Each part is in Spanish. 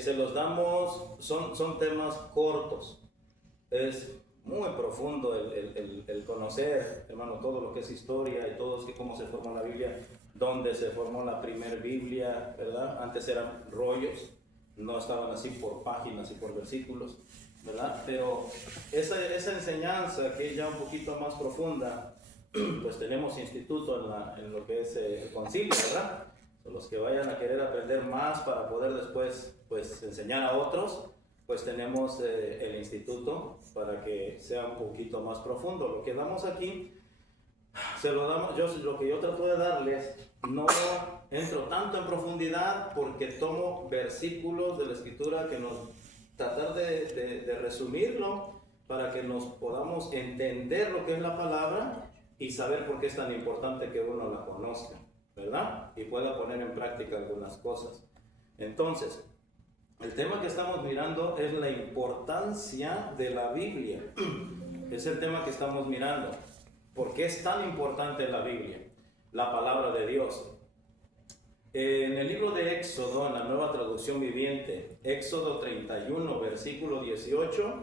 se los damos, son temas cortos. Es muy profundo el conocer, hermano, todo lo que es historia y todo cómo se formó la Biblia, dónde se formó la primera Biblia, ¿verdad? Antes eran rollos, no estaban así por páginas y por versículos, ¿verdad? Pero esa enseñanza que es ya un poquito más profunda, pues tenemos instituto en lo que es el concilio, ¿verdad? Los que vayan a querer aprender más para poder después pues enseñar a otros, pues tenemos el instituto para que sea un poquito más profundo. Lo que damos aquí, se lo damos, lo que yo trato de darles, no entro tanto en profundidad porque tomo versículos de la Escritura que nos tratar de resumirlo para que nos podamos entender lo que es la palabra y saber por qué es tan importante que uno la conozca, ¿verdad? Y pueda poner en práctica algunas cosas. Entonces, el tema que estamos mirando es la importancia de la Biblia. Es el tema que estamos mirando. ¿Por qué es tan importante la Biblia? La palabra de Dios. En el libro de Éxodo, en la Nueva Traducción Viviente, Éxodo 31, versículo 18,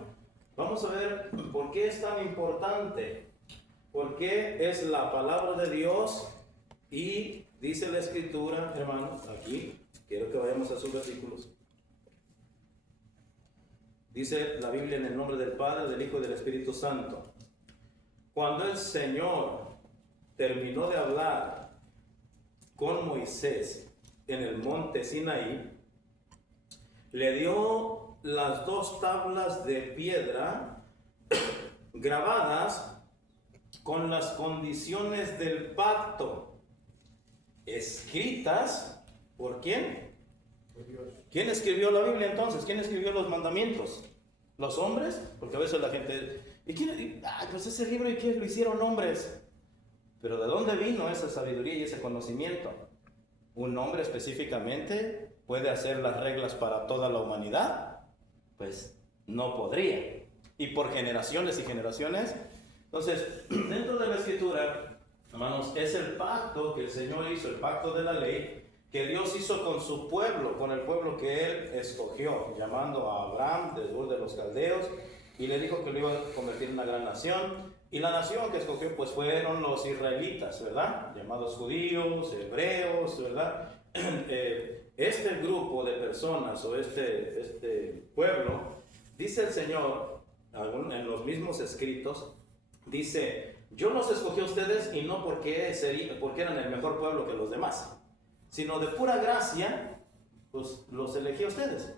vamos a ver por qué es tan importante. ¿Por qué es la palabra de Dios? Y dice la Escritura, hermanos, aquí, quiero que vayamos a sus versículos. Dice la Biblia en el nombre del Padre, del Hijo y del Espíritu Santo. Cuando el Señor terminó de hablar con Moisés en el monte Sinaí, le dio las 2 tablas de piedra grabadas con las condiciones del pacto, escritas ¿por quién? ¿Quién escribió la Biblia entonces? ¿Quién escribió los mandamientos? ¿Los hombres? Porque a veces la gente, pues ese libro, ¿y qué lo hicieron hombres? Pero ¿de dónde vino esa sabiduría y ese conocimiento? ¿Un hombre específicamente puede hacer las reglas para toda la humanidad? Pues no podría. Y por generaciones y generaciones. Entonces, dentro de la Escritura, hermanos, es el pacto que el Señor hizo, el pacto de la ley, que Dios hizo con su pueblo, con el pueblo que Él escogió, llamando a Abraham desde Ur de los Caldeos, y le dijo que lo iba a convertir en una gran nación. Y la nación que escogió pues fueron los israelitas, ¿verdad? Llamados judíos, hebreos, ¿verdad? Este grupo de personas o este pueblo, dice el Señor en los mismos escritos, dice, yo los escogí a ustedes y no porque eran el mejor pueblo que los demás, sino de pura gracia, pues los elegí a ustedes,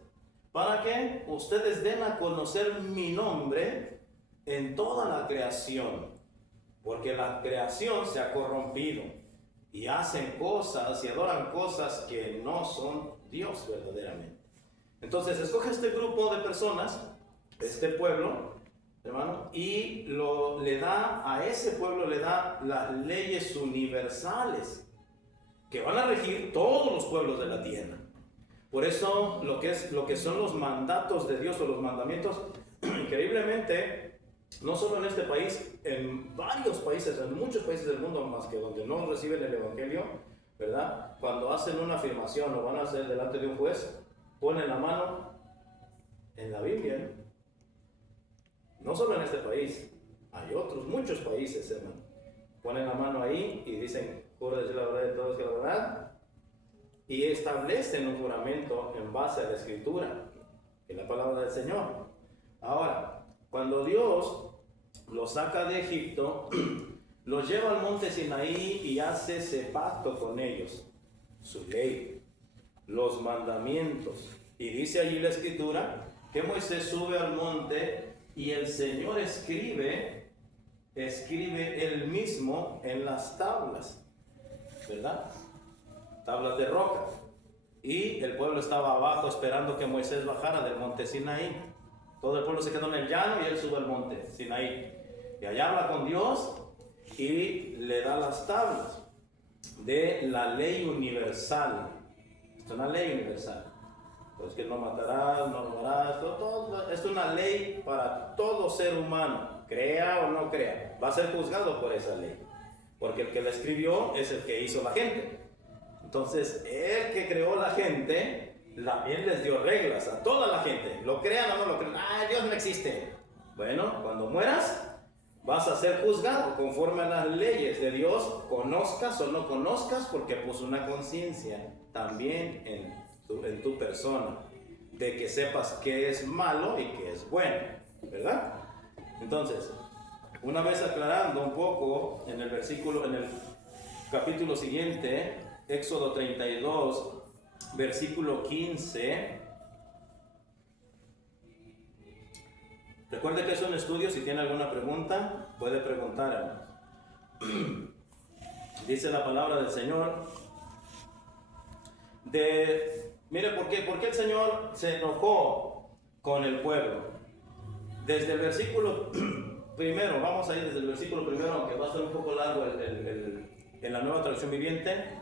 para que ustedes den a conocer mi nombre en toda la creación, porque la creación se ha corrompido y hacen cosas y adoran cosas que no son Dios verdaderamente. Entonces escoge este grupo de personas, este pueblo, hermano, y a ese pueblo le da las leyes universales que van a regir todos los pueblos de la tierra. Por eso lo que son los mandatos de Dios o los mandamientos, increíblemente, no solo en este país, en varios países, en muchos países del mundo, más que donde no reciben el Evangelio, ¿verdad? Cuando hacen una afirmación o van a hacer delante de un juez, ponen la mano en la Biblia, ¿no? No solo en este país, hay otros, muchos países, hermano. Ponen la mano ahí y dicen, juro decir la verdad de todos que la verdad, y establecen un juramento en base a la Escritura, que es la palabra del Señor. Ahora, cuando Dios los saca de Egipto, los lleva al monte Sinaí y hace ese pacto con ellos, su ley, los mandamientos. Y dice allí la Escritura que Moisés sube al monte y el Señor escribe él mismo en las tablas, ¿verdad? Tablas de roca. Y el pueblo estaba abajo esperando que Moisés bajara del monte Sinaí. Todo el pueblo se quedó en el llano y él sube al monte Sinaí. Y allá habla con Dios y le da las tablas de la ley universal. Es una ley universal. Pues que no matarás, no robarás, todo, es una ley para todo ser humano, crea o no crea. Va a ser juzgado por esa ley. Porque el que la escribió es el que hizo la gente. Entonces, el que creó la gente Él les dio reglas a toda la gente, lo crean o no lo crean. Dios no existe. Bueno, cuando mueras vas a ser juzgado conforme a las leyes de Dios, conozcas o no conozcas, porque puso una conciencia también en tu persona, de que sepas qué es malo y qué es bueno, ¿verdad? Entonces, una vez aclarando un poco en el capítulo siguiente, Éxodo 32, versículo 15. Recuerde que es un estudio. Si tiene alguna pregunta, puede preguntar. Dice la palabra del Señor. Mire, ¿por qué el Señor se enojó con el pueblo? Desde el versículo primero, vamos a ir desde el versículo primero, aunque va a ser un poco largo en la Nueva Traducción Viviente.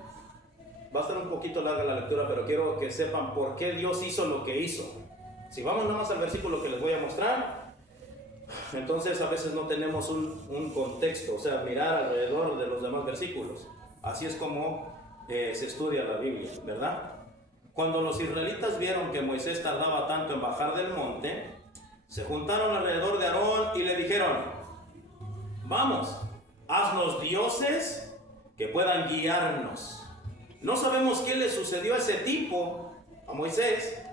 Va a estar un poquito larga la lectura, pero quiero que sepan por qué Dios hizo lo que hizo. Si vamos nada más al versículo que les voy a mostrar, entonces a veces no tenemos un contexto, o sea, mirar alrededor de los demás versículos. Así es como se estudia la Biblia, ¿verdad? Cuando los israelitas vieron que Moisés tardaba tanto en bajar del monte, se juntaron alrededor de Aarón y le dijeron: vamos, haznos dioses que puedan guiarnos. No sabemos qué le sucedió a ese tipo, a Moisés,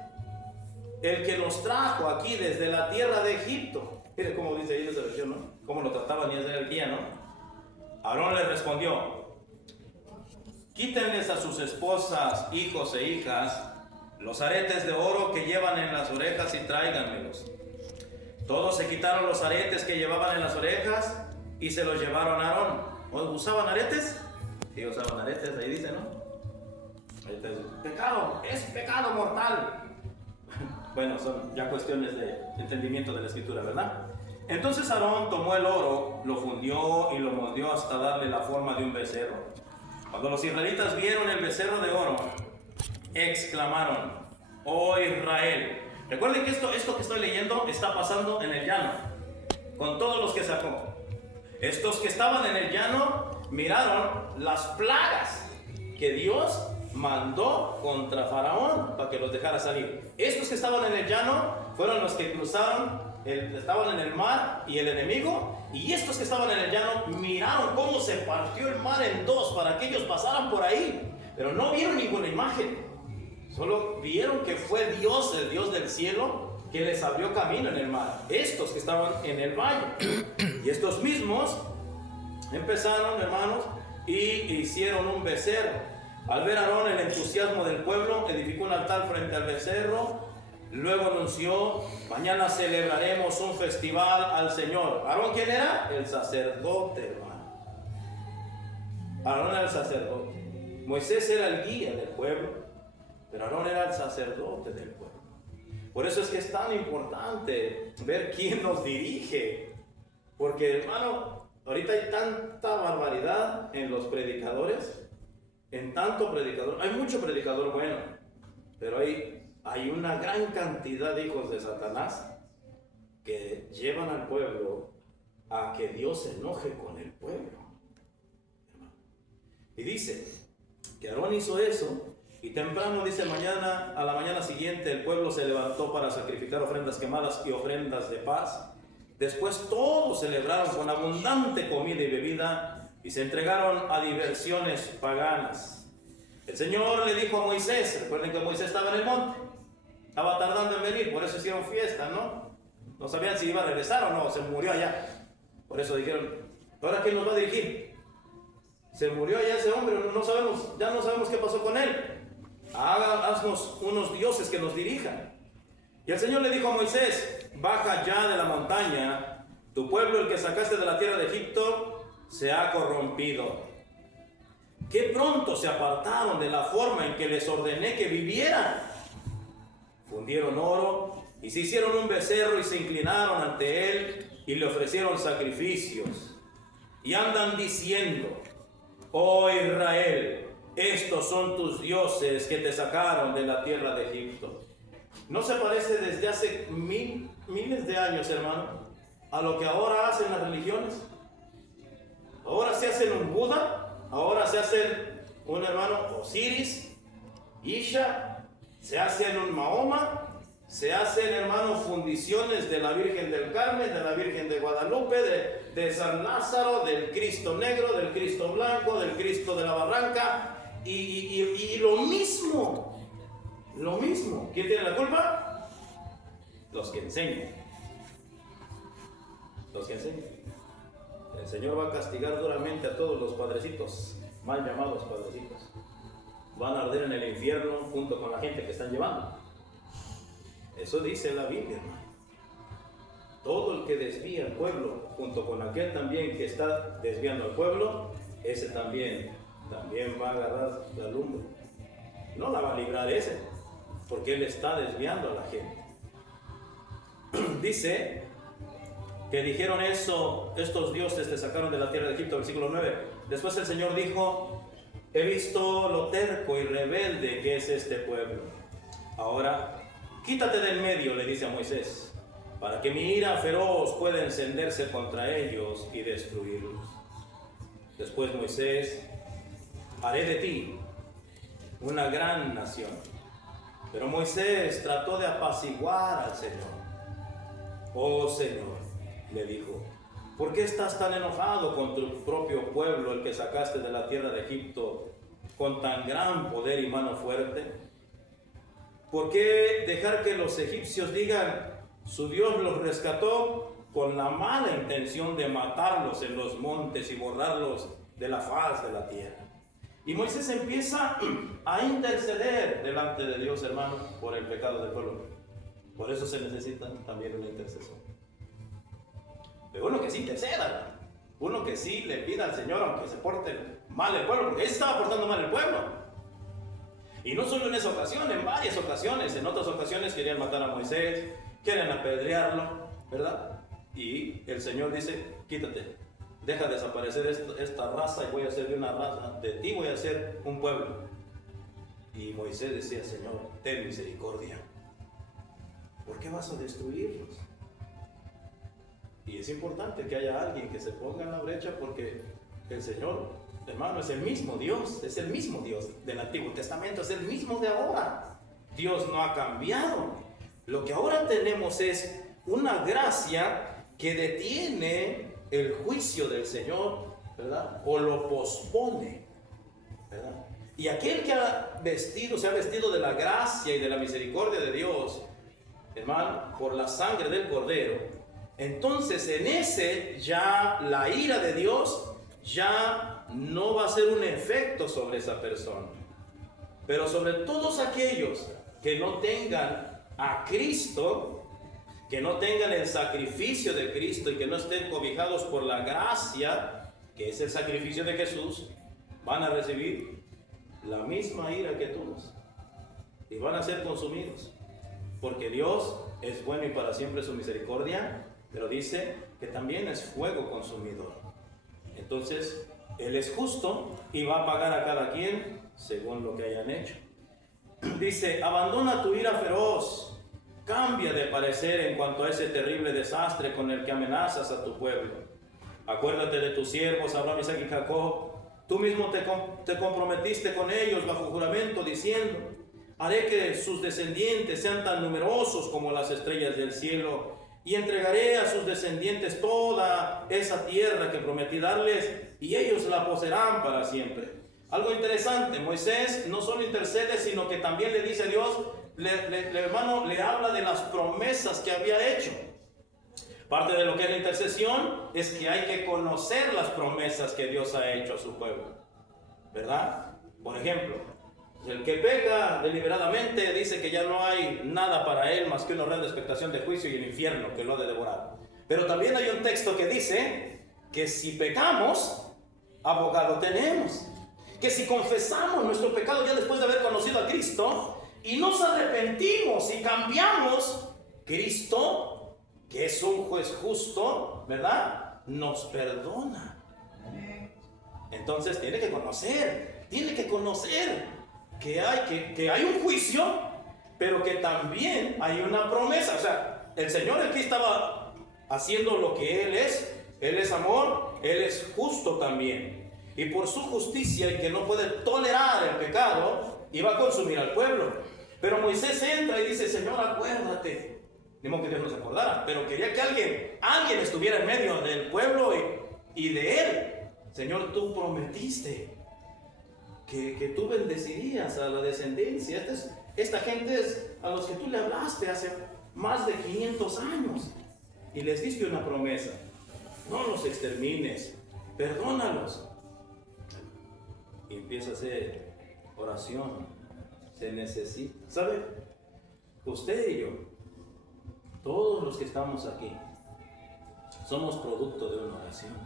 el que nos trajo aquí desde la tierra de Egipto. Mire cómo dice ahí esa versión, ¿no? Cómo lo trataban y ese era el día, ¿no? Aarón le respondió: quítenles a sus esposas, hijos e hijas los aretes de oro que llevan en las orejas y tráiganmelos. Todos se quitaron los aretes que llevaban en las orejas y se los llevaron a Aarón. ¿Usaban aretes? Sí, usaban aretes, ahí dice, ¿no? Pecado, es pecado mortal. Bueno, son ya cuestiones de entendimiento de la escritura, ¿verdad? Entonces Aarón tomó el oro, lo fundió y lo moldeó hasta darle la forma de un becerro. Cuando los israelitas vieron el becerro de oro, exclamaron: ¡Oh Israel! Recuerden que esto que estoy leyendo está pasando en el llano, con todos los que sacó. Estos que estaban en el llano miraron las plagas que Dios mandó contra Faraón para que los dejara salir. Estos que estaban en el llano fueron los que cruzaron, estaban en el mar y el enemigo, y estos que estaban en el llano miraron cómo se partió el mar en dos para que ellos pasaran por ahí, pero no vieron ninguna imagen, solo vieron que fue Dios, el Dios del cielo, que les abrió camino en el mar. Estos que estaban en el valle, y estos mismos empezaron, hermanos, y hicieron un becerro. Al ver a Aarón el entusiasmo del pueblo, edificó un altar frente al becerro. Luego anunció: mañana celebraremos un festival al Señor. ¿Aarón quién era? El sacerdote, hermano. Aarón era el sacerdote. Moisés era el guía del pueblo, pero Aarón era el sacerdote del pueblo. Por eso es que es tan importante ver quién nos dirige. Porque, hermano, ahorita hay tanta barbaridad en los predicadores. En tanto predicador, hay mucho predicador bueno, pero hay una gran cantidad de hijos de Satanás que llevan al pueblo a que Dios se enoje con el pueblo. Y dice que Aarón hizo eso, y temprano, dice, a la mañana siguiente el pueblo se levantó para sacrificar ofrendas quemadas y ofrendas de paz. Después todos celebraron con abundante comida y bebida y se entregaron a diversiones paganas. El Señor le dijo a Moisés, recuerden que Moisés estaba en el monte, estaba tardando en venir, por eso hicieron fiesta, ¿no? No sabían si iba a regresar o no, se murió allá. Por eso dijeron: ¿ahora quién nos va a dirigir? Se murió allá ese hombre, ya no sabemos qué pasó con él. Haznos unos dioses que nos dirijan. Y el Señor le dijo a Moisés: baja ya de la montaña, tu pueblo, el que sacaste de la tierra de Egipto, se ha corrompido. Qué pronto se apartaron de la forma en que les ordené que vivieran. Fundieron oro y se hicieron un becerro y se inclinaron ante él y le ofrecieron sacrificios. Y andan diciendo: oh Israel, estos son tus dioses que te sacaron de la tierra de Egipto. ¿No se parece desde hace miles de años, hermano, a lo que ahora hacen las religiones? Ahora se hacen un Buda, ahora se hacen un hermano Osiris, Isha, Se hacen un Mahoma, se hacen, hermanos, fundiciones de la Virgen del Carmen, de la Virgen de Guadalupe, de San Lázaro, del Cristo negro, del Cristo blanco, del Cristo de la Barranca, y lo mismo. ¿Quién tiene la culpa? Los que enseñan. El Señor va a castigar duramente a todos los padrecitos, mal llamados padrecitos. Van a arder en el infierno junto con la gente que están llevando. Eso dice la Biblia, hermano. Todo el que desvía al pueblo, junto con aquel también que está desviando al pueblo, ese también va a agarrar la lumbre. No la va a librar ese, porque él está desviando a la gente. Dice que dijeron eso, estos dioses te sacaron de la tierra de Egipto, versículo 9. Después el Señor dijo, he visto lo terco y rebelde que es este pueblo. Ahora, quítate del medio, le dice a Moisés, para que mi ira feroz pueda encenderse contra ellos y destruirlos. Después Moisés, haré de ti una gran nación. Pero Moisés trató de apaciguar al Señor. Oh Señor, le dijo, ¿por qué estás tan enojado con tu propio pueblo, el que sacaste de la tierra de Egipto, con tan gran poder y mano fuerte? ¿Por qué dejar que los egipcios digan, su Dios los rescató con la mala intención de matarlos en los montes y borrarlos de la faz de la tierra? Y Moisés empieza a interceder delante de Dios, hermano, por el pecado del pueblo. Por eso se necesita también una intercesión. Pero uno que sí interceda, uno que sí le pida al Señor, aunque se porte mal el pueblo, porque él estaba portando mal el pueblo. Y no solo en esa ocasión, en varias ocasiones. En otras ocasiones querían matar a Moisés, quieren apedrearlo, ¿verdad? Y el Señor dice, quítate, deja desaparecer esta raza y voy a hacer de una raza, de ti voy a hacer un pueblo. Y Moisés decía, Señor, ten misericordia. ¿Por qué vas a destruirlos? Y es importante que haya alguien que se ponga en la brecha, porque el Señor, hermano, es el mismo Dios del Antiguo Testamento, es el mismo de ahora. Dios no ha cambiado. Lo que ahora tenemos es una gracia que detiene el juicio del Señor, ¿verdad? O lo pospone, ¿verdad? Y aquel que se ha vestido de la gracia y de la misericordia de Dios, hermano, por la sangre del Cordero, entonces en ese ya la ira de Dios ya no va a ser un efecto sobre esa persona. Pero sobre todos aquellos que no tengan a Cristo, que no tengan el sacrificio de Cristo y que no estén cobijados por la gracia, que es el sacrificio de Jesús, van a recibir la misma ira que todos y van a ser consumidos, porque Dios es bueno y para siempre su misericordia, pero dice que también es fuego consumidor. Entonces Él es justo y va a pagar a cada quien según lo que hayan hecho. Dice, abandona tu ira feroz, cambia de parecer en cuanto a ese terrible desastre con el que amenazas a tu pueblo. Acuérdate de tus siervos Abraham, Isaac y Jacob. Tú mismo te comprometiste con ellos bajo juramento diciendo, haré que sus descendientes sean tan numerosos como las estrellas del cielo, y entregaré a sus descendientes toda esa tierra que prometí darles, y ellos la poseerán para siempre. Algo interesante, Moisés no solo intercede, sino que también le dice a Dios, hermano, le habla de las promesas que había hecho. Parte de lo que es la intercesión es que hay que conocer las promesas que Dios ha hecho a su pueblo, ¿verdad? Por ejemplo, el que peca deliberadamente dice que ya no hay nada para él más que una horrenda expectación de juicio y el infierno que lo ha de devorar. Pero también hay un texto que dice que si pecamos, abogado tenemos. Que si confesamos nuestro pecado ya después de haber conocido a Cristo y nos arrepentimos y cambiamos, Cristo, que es un juez justo, ¿verdad?, nos perdona. Entonces tiene que conocer que hay un juicio, pero que también hay una promesa. O sea, el Señor aquí estaba haciendo lo que Él es amor, Él es justo también. Y por su justicia, el que no puede tolerar el pecado, iba a consumir al pueblo. Pero Moisés entra y dice, Señor, acuérdate. Ni modo que Dios no se acordara, pero quería que alguien estuviera en medio del pueblo y de él. Señor, tú prometiste que tú bendecirías a la descendencia. Esta gente es a los que tú le hablaste hace más de 500 años. Y les diste una promesa. No los extermines, perdónalos. Y empieza a hacer oración. Se necesita. ¿Sabe? Usted y yo, todos los que estamos aquí, somos producto de una oración.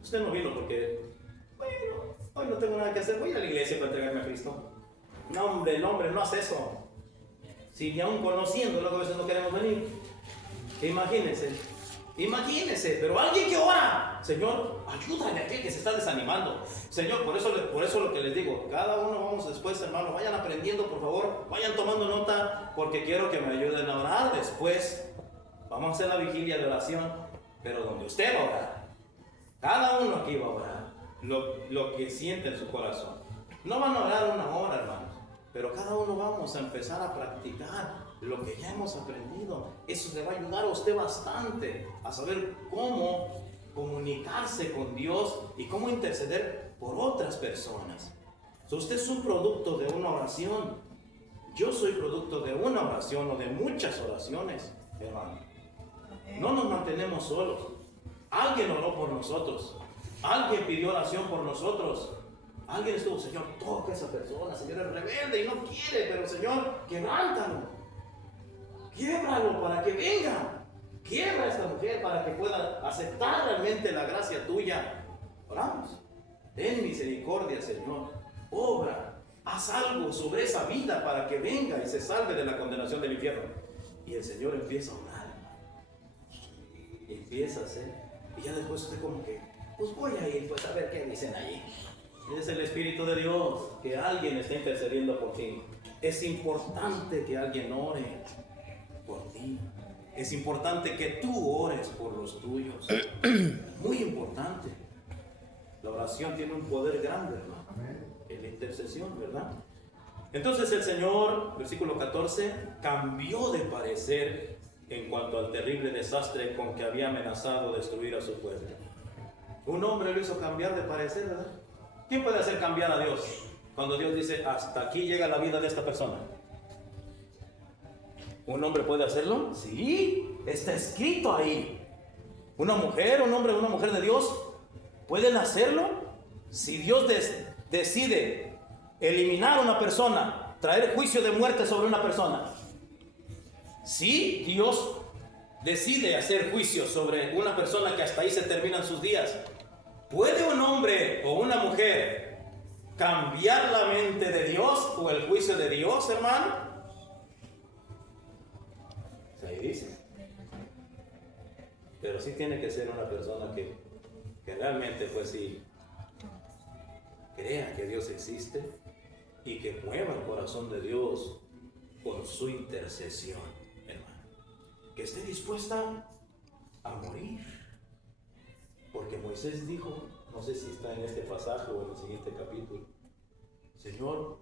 Usted no vino porque, bueno, hoy no tengo nada que hacer, voy a la iglesia para entregarme a Cristo. No, hombre, el hombre no hace eso. Si ni aún conociendo, luego a veces no queremos venir. Imagínese, pero alguien que ora, Señor, ayúdale a aquel que se está desanimando. Señor, por eso lo que les digo, cada uno vamos después, hermano, vayan aprendiendo, por favor, vayan tomando nota, porque quiero que me ayuden a orar después. Vamos a hacer la vigilia de oración, pero donde usted va a orar, cada uno aquí va a orar lo que siente en su corazón. No van a orar una hora, hermanos, pero cada uno vamos a empezar a practicar lo que ya hemos aprendido. Eso le va a ayudar a usted bastante a saber cómo comunicarse con Dios y cómo interceder por otras personas. Usted es un producto de una oración. Yo soy producto de una oración o de muchas oraciones, hermano. No nos mantenemos solos. Alguien oró por nosotros. Alguien pidió oración por nosotros. Alguien estuvo, Señor, toca a esa persona. Señor, es rebelde y no quiere, pero Señor, quebrántalo. Quiebralo para que venga. Quiebra a esta mujer para que pueda aceptar realmente la gracia tuya. Oramos. Ten misericordia, Señor. Obra. Haz algo sobre esa vida para que venga y se salve de la condenación del infierno. Y el Señor empieza a orar. Empieza a hacer. Y ya después usted como que, pues voy a ir pues a ver qué dicen allí. Es el Espíritu de Dios, que alguien está intercediendo por ti. Es importante que alguien ore por ti. Es importante que tú ores por los tuyos. Muy importante. La oración tiene un poder grande, hermano. En la intercesión, ¿verdad? Entonces el Señor, versículo 14, cambió de parecer en cuanto al terrible desastre con que había amenazado destruir a su pueblo. Un hombre lo hizo cambiar de parecer, ¿verdad? ¿Quién puede hacer cambiar a Dios cuando Dios dice, hasta aquí llega la vida de esta persona? ¿Un hombre puede hacerlo? Sí, está escrito ahí. Una mujer, un hombre, una mujer de Dios, ¿pueden hacerlo? Si Dios decide eliminar a una persona, traer juicio de muerte sobre una persona. Si Dios decide hacer juicio sobre una persona que hasta ahí se terminan sus días, ¿puede un hombre o una mujer cambiar la mente de Dios o el juicio de Dios, hermano? Ahí dice. Pero sí tiene que ser una persona que realmente, pues sí, crea que Dios existe y que mueva el corazón de Dios con su intercesión, hermano. Que esté dispuesta a morir. Porque Moisés dijo, no sé si está en este pasaje o en el siguiente capítulo, Señor,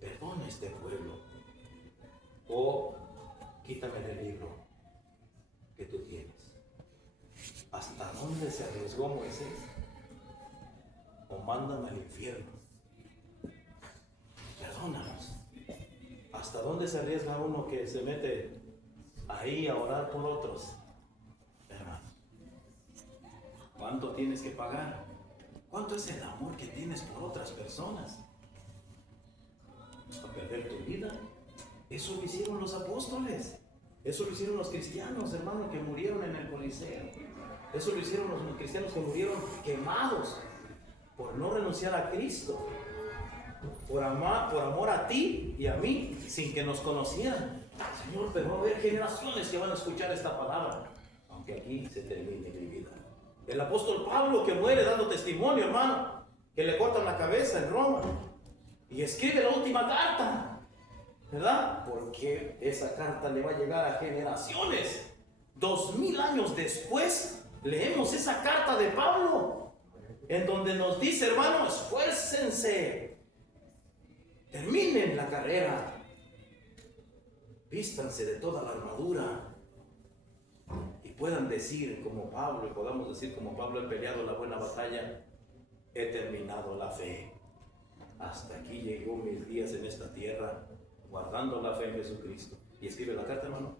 perdona a este pueblo o quítame del libro que tú tienes. ¿Hasta dónde se arriesgó Moisés? O mándame al infierno. Perdónanos. ¿Hasta dónde se arriesga uno que se mete ahí a orar por otros? Hermano, ¿cuánto tienes que pagar? ¿Cuánto es el amor que tienes por otras personas? ¿A perder tu vida? Eso lo hicieron los apóstoles. Eso lo hicieron los cristianos, hermano, que murieron en el Coliseo. Eso lo hicieron los cristianos que murieron quemados por no renunciar a Cristo. Por amor a ti y a mí, sin que nos conocieran. Señor, pero va a haber generaciones que van a escuchar esta palabra, aunque aquí se termine mi vida. El apóstol Pablo, que muere dando testimonio, hermano, que le cortan la cabeza en Roma y escribe la última carta, ¿verdad? Porque esa carta le va a llegar a generaciones. 2000 años después leemos esa carta de Pablo, en donde nos dice, hermano, esfuércense, terminen la carrera, vístanse de toda la armadura y puedan decir como Pablo, y podamos decir como Pablo: he peleado la buena batalla, he terminado la fe. Hasta aquí llegó mis días en esta tierra, guardando la fe en Jesucristo. Y escribe la carta, hermano,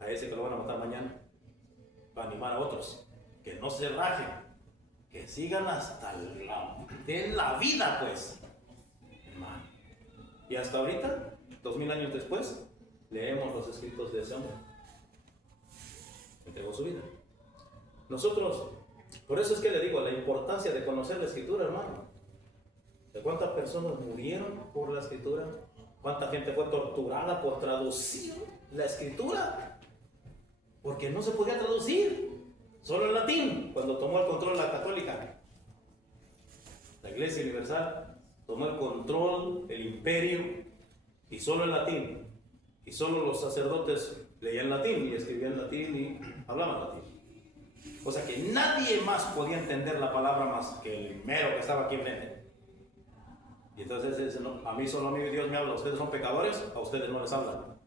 a ese que lo van a matar mañana, para animar a otros, que no se rajen, que sigan hasta la vida, pues, hermano. Y hasta ahorita, 2000 años después, leemos los escritos de ese hombre. Entregó su vida. Nosotros, por eso es que le digo la importancia de conocer la Escritura, hermano. ¿De cuántas personas murieron por la Escritura? ¿Cuánta gente fue torturada por traducir la Escritura? Porque no se podía traducir, solo en latín, cuando tomó el control la católica. La Iglesia Universal tomó el control, el imperio, y solo en latín. Y solo los sacerdotes leían latín y escribían latín y hablaban latín. O sea que nadie más podía entender la palabra más que el mero que estaba aquí enfrente. Y entonces dice: no, a mí solo a mí Dios me habla, ustedes son pecadores, a ustedes no les hablan.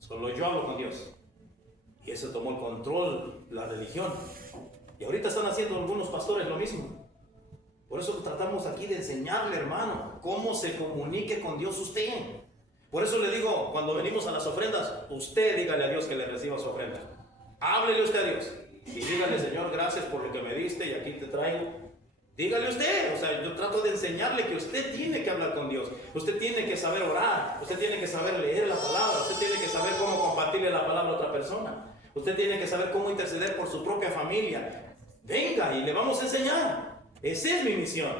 Solo yo hablo con Dios. Y ese tomó el control, la religión. Y ahorita están haciendo algunos pastores lo mismo. Por eso tratamos aquí de enseñarle, hermano, cómo se comunique con Dios usted. Por eso le digo, cuando venimos a las ofrendas, usted dígale a Dios que le reciba su ofrenda. Háblele usted a Dios y dígale: Señor, gracias por lo que me diste y aquí te traigo. Dígale usted, o sea, yo trato de enseñarle que usted tiene que hablar con Dios. Usted tiene que saber orar, usted tiene que saber leer la palabra, usted tiene que saber cómo compartirle la palabra a otra persona. Usted tiene que saber cómo interceder por su propia familia. Venga y le vamos a enseñar. Esa es mi misión.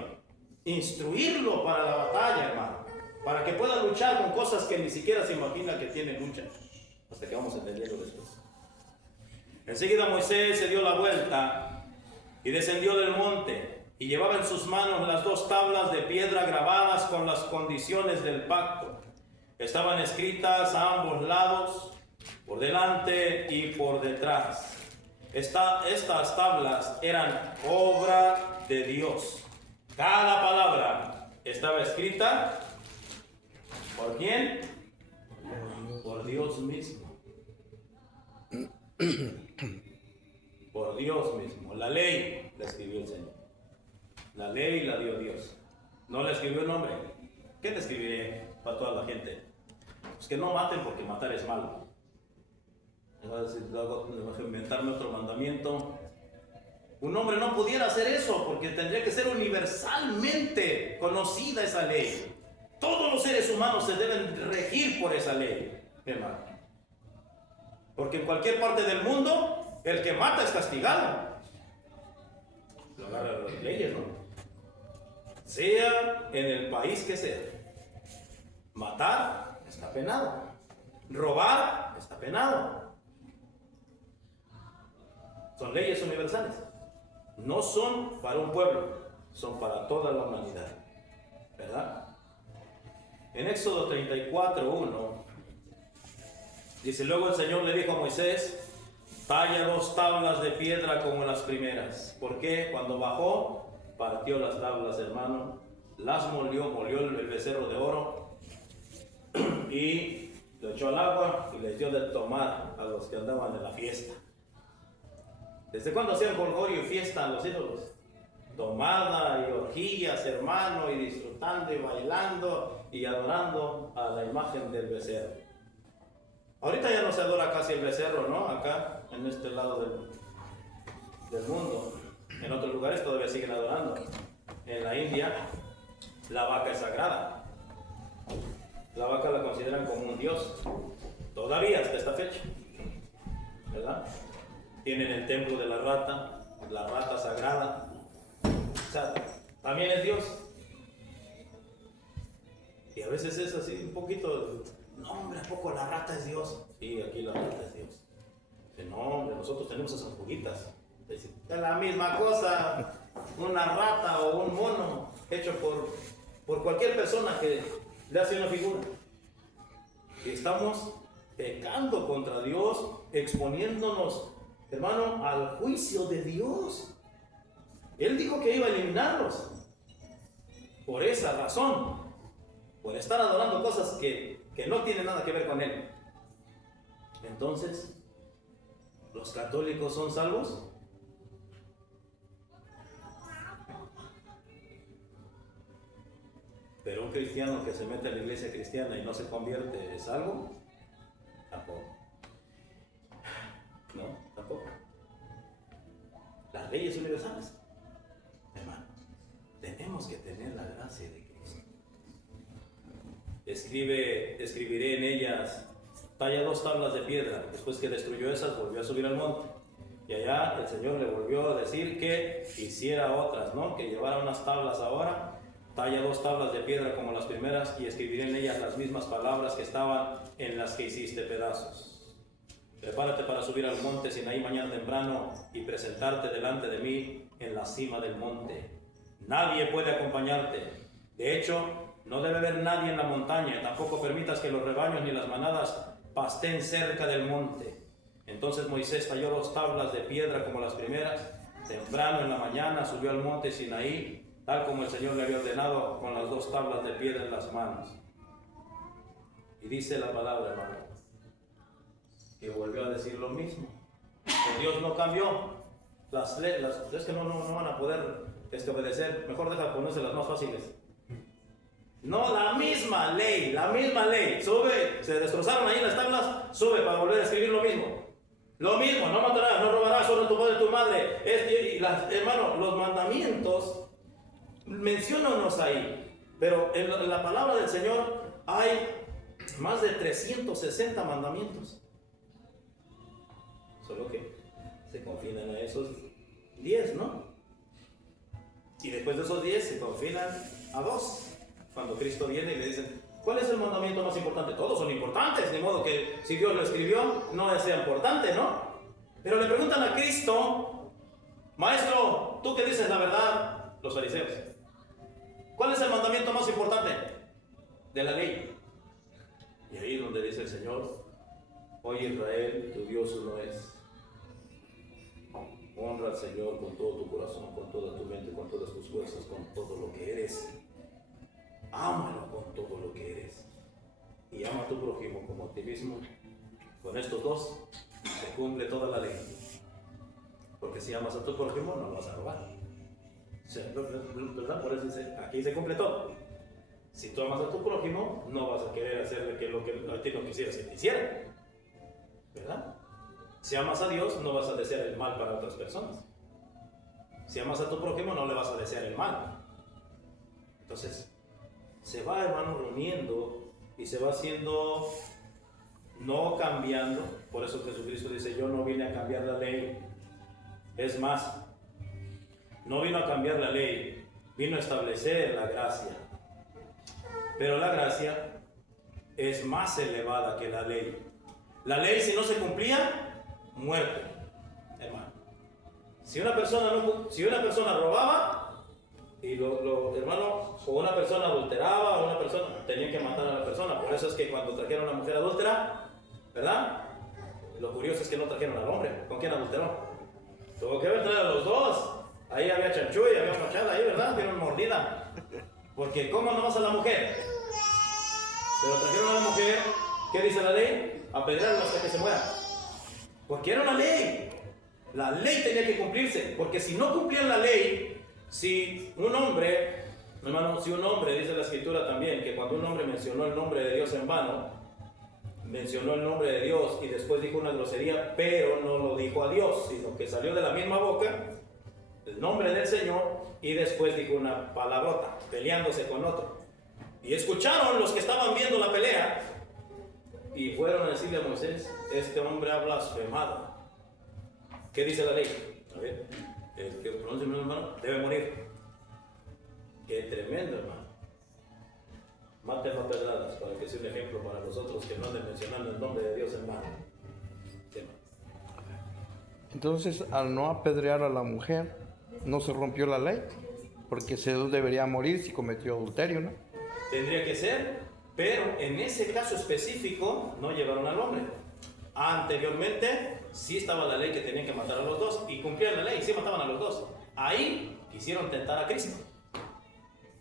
Instruirlo para la batalla, hermano. Para que pueda luchar con cosas que ni siquiera se imagina que tiene lucha. Hasta que vamos entendiendo después. Enseguida Moisés se dio la vuelta y descendió del monte. Y llevaba en sus manos las 2 tablas de piedra grabadas con las condiciones del pacto. Estaban escritas a ambos lados, por delante y por detrás. Estas tablas eran obra de Dios. Cada palabra estaba escrita ¿por quién? Por Dios mismo. Por Dios mismo. La ley la escribió el Señor. La ley la dio Dios. No la escribió un hombre. ¿Qué le escribiré para toda la gente? Pues que no maten porque matar es malo. Luego inventarme otro mandamiento. Un hombre no pudiera hacer eso porque tendría que ser universalmente conocida esa ley. Todos los seres humanos se deben regir por esa ley, hermano. Porque en cualquier parte del mundo, el que mata es castigado. Lo agarran las leyes, ¿no? Sea en el país que sea. Matar está penado. Robar está penado. Son leyes universales. No son para un pueblo, son para toda la humanidad. ¿Verdad? En Éxodo 34:1 dice: luego el Señor le dijo a Moisés: talla 2 tablas de piedra como las primeras. ¿Por qué? Cuando bajó, partió las tablas, hermano, las molió el becerro de oro y lo echó al agua y les dio de tomar a los que andaban en la fiesta. ¿Desde cuándo hacían jolgorio y fiesta a los ídolos? Tomada y orgías, hermano, y disfrutando y bailando y adorando a la imagen del becerro. Ahorita ya no se adora casi el becerro, ¿no? Acá, en este lado del mundo. En otros lugares todavía siguen adorando. En la India, la vaca es sagrada. La vaca la consideran como un dios. Todavía hasta esta fecha. ¿Verdad? Tienen el templo de la rata sagrada. O sea, también es Dios. Y a veces es así, un poquito, no hombre, ¿a poco la rata es Dios? Sí, aquí la rata es Dios. Dice, no hombre, nosotros tenemos esas juguitas. Dice, es la misma cosa, una rata o un mono hecho por cualquier persona que le hace una figura. Y estamos pecando contra Dios, exponiéndonos, hermano, al juicio de Dios. Él dijo que iba a eliminarlos. Por esa razón, por estar adorando cosas que no tienen nada que ver con Él. Entonces, ¿los católicos son salvos? Pero un cristiano que se mete a la iglesia cristiana y no se convierte, ¿es salvo? Tampoco. No, tampoco. Las leyes universales, hermano, tenemos que tener la gracia de Cristo. Escribiré en ellas, talla 2 tablas de piedra. Después que destruyó esas, volvió a subir al monte. Y allá el Señor le volvió a decir que hiciera otras, ¿no? Que llevara unas tablas ahora. Talla 2 tablas de piedra como las primeras y escribiré en ellas las mismas palabras que estaban en las que hiciste pedazos. Prepárate para subir al monte Sinaí mañana temprano y presentarte delante de mí en la cima del monte. Nadie puede acompañarte. De hecho, no debe haber nadie en la montaña. Tampoco permitas que los rebaños ni las manadas pasteen cerca del monte. Entonces Moisés talló 2 tablas de piedra como las primeras. Temprano en la mañana subió al monte Sinaí, tal como el Señor le había ordenado, con las 2 tablas de piedra en las manos. Y dice la palabra, hermano, que volvió a decir lo mismo. Que Dios no cambió. Las leyes, es que no van a poder obedecer. Mejor deja ponerse las más fáciles. No, la misma ley. Sube, se destrozaron ahí las tablas, sube para volver a escribir lo mismo. Lo mismo, no matarás, no robarás, honra a tu padre y tu madre. Hermano, los mandamientos, menciónanos ahí, pero en la palabra del Señor hay más de 360 mandamientos. Solo que se confinan a esos 10, ¿no? Y después de esos 10 se confinan a 2. Cuando Cristo viene y le dicen, ¿cuál es el mandamiento más importante? Todos son importantes, de modo que si Dios lo escribió, no sea importante, ¿no? Pero le preguntan a Cristo, Maestro, ¿tú que dices la verdad? Los fariseos. ¿Cuál es el mandamiento más importante de la ley? Y ahí es donde dice el Señor, oye Israel, tu Dios uno es. Honra al Señor con todo tu corazón, con toda tu mente, con todas tus fuerzas, con todo lo que eres. Ámalo con todo lo que eres. Y ama a tu prójimo como a ti mismo. Con estos 2 se cumple toda la ley. Porque si amas a tu prójimo, no vas a robar. ¿Verdad? Por eso dice, aquí se cumple todo. Si tú amas a tu prójimo, no vas a querer hacerle que lo que a ti no quisieras que te hiciera. ¿Verdad? Si amas a Dios, no vas a desear el mal para otras personas. Si amas a tu prójimo, no le vas a desear el mal. Entonces, se va, hermano, reuniendo y se va haciendo, no cambiando. Por eso Jesucristo dice, yo no vine a cambiar la ley. Es más, no vino a cambiar la ley, vino a establecer la gracia. Pero la gracia es más elevada que la ley. La ley, si no se cumplía, muerte, hermano. Si una persona robaba, y hermano, o una persona adulteraba, o una persona, tenían que matar a la persona. Por eso es que cuando trajeron a la mujer adúltera, ¿verdad? Lo curioso es que no trajeron al hombre. ¿Con quién adulteró? Tuvo que haber traído a los 2. Ahí había chanchulla, había machada ahí, ¿verdad? Vieron mordida. Porque ¿cómo no vas a la mujer? Pero trajeron a la mujer, ¿qué dice la ley? Apedrearla hasta que se muera. Porque era una ley. La ley tenía que cumplirse. Porque si no cumplían la ley, si un hombre, hermano, dice la escritura también, que cuando un hombre mencionó el nombre de Dios en vano, mencionó el nombre de Dios y después dijo una grosería, pero no lo dijo a Dios, sino que salió de la misma boca el nombre del Señor y después dijo una palabrota, peleándose con otro. Y escucharon los que estaban viendo la pelea y fueron a decirle a Moisés, este hombre ha blasfemado. ¿Qué dice la ley? A ver, el que pronuncie mi hermano debe morir. Qué tremendo, hermano. Maten a pedradas para que sea un ejemplo para los otros que no anden mencionando el nombre de Dios en vano. Entonces, al no apedrear a la mujer, no se rompió la ley, porque se debería morir si cometió adulterio, ¿no? Tendría que ser, pero en ese caso específico no llevaron al hombre. Anteriormente sí estaba la ley que tenían que matar a los 2 y cumplían la ley, sí mataban a los 2. Ahí quisieron tentar a Cristo.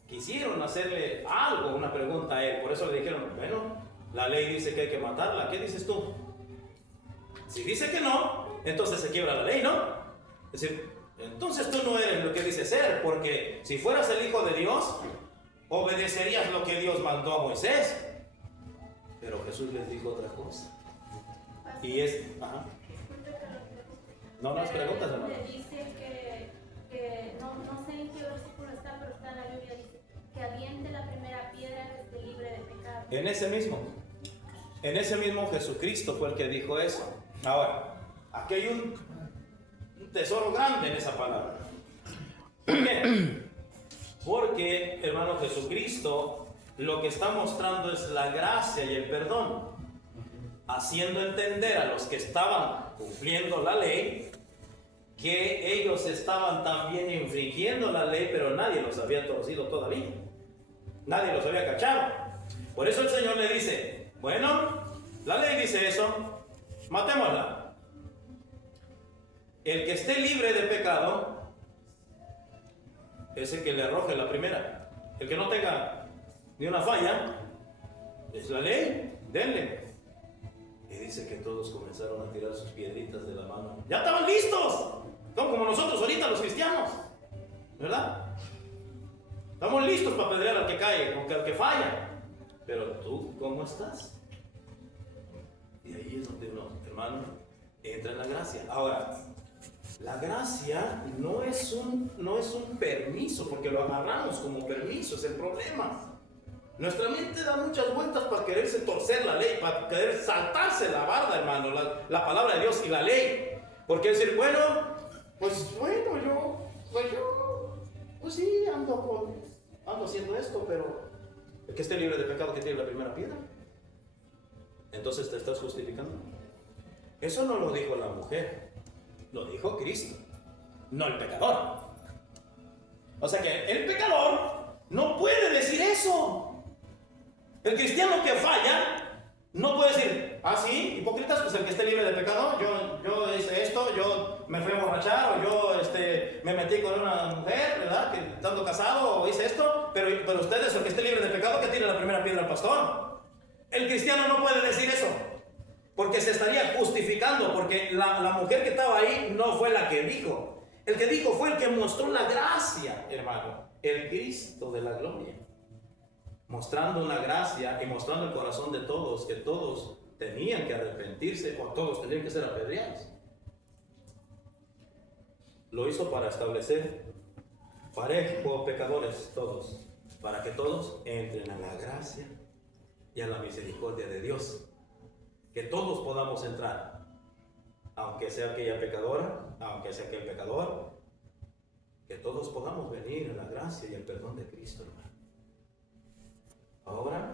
Quisieron hacerle algo, una pregunta a él. Por eso le dijeron, bueno, la ley dice que hay que matarla. ¿Qué dices tú? Si dice que no, entonces se quiebra la ley, ¿no? Es decir, entonces tú no eres lo que dices ser, porque si fueras el Hijo de Dios, obedecerías lo que Dios mandó a Moisés. Pero Jesús les dijo otra cosa. Y es... Ajá. No, no es preguntas, hermano. Dice que no sé en qué versículo está, pero está en la Biblia, dice que aviente la primera piedra que esté libre de pecado. En ese mismo Jesucristo fue el que dijo eso. Ahora, aquí hay un tesoro grande en esa palabra. ¿Por qué? Porque, hermano, Jesucristo lo que está mostrando es la gracia y el perdón, haciendo entender a los que estaban cumpliendo la ley que ellos estaban también infringiendo la ley, pero nadie los había torcido todavía, nadie los había cachado. Por eso el Señor le dice, bueno, la ley dice eso, matémosla. El que esté libre de pecado es el que le arroje la primera. El que no tenga ni una falla, es la ley, denle. Y dice que todos comenzaron a tirar sus piedritas de la mano. ¡Ya estaban listos! Son como nosotros ahorita los cristianos, ¿verdad? Estamos listos para apedrear al que cae, o al que falla. Pero tú, ¿cómo estás? Y ahí es donde uno, hermano, entra en la gracia. Ahora, la gracia no es un permiso, porque lo agarramos como permiso, es el problema. Nuestra mente da muchas vueltas para quererse torcer la ley, para querer saltarse la barda, hermano, la palabra de Dios y la ley. Porque decir, bueno, pues sí, ando haciendo esto, pero el que esté libre de pecado que tire la primera piedra. Entonces te estás justificando. Eso no lo dijo la mujer, lo dijo Cristo, no el pecador. O sea que el pecador no puede decir eso. El cristiano que falla no puede decir, sí, hipócritas, pues el que esté libre de pecado, yo hice esto, yo me fui a emborrachar, o yo me metí con una mujer, ¿verdad? Que estando casado, o hice esto, pero ustedes, el que esté libre de pecado, que tire la primera piedra al pastor. El cristiano no puede decir eso, porque se estaría justificando, porque la mujer que estaba ahí no fue la que dijo. El que dijo fue el que mostró la gracia, hermano, el Cristo de la gloria. Mostrando una gracia y mostrando el corazón de todos, que todos tenían que arrepentirse o todos tenían que ser apedreados. Lo hizo para establecer parejo pecadores todos, para que todos entren a la gracia y a la misericordia de Dios. Que todos podamos entrar, aunque sea aquella pecadora, aunque sea aquel pecador, que todos podamos venir a la gracia y el perdón de Cristo, hermano. Ahora,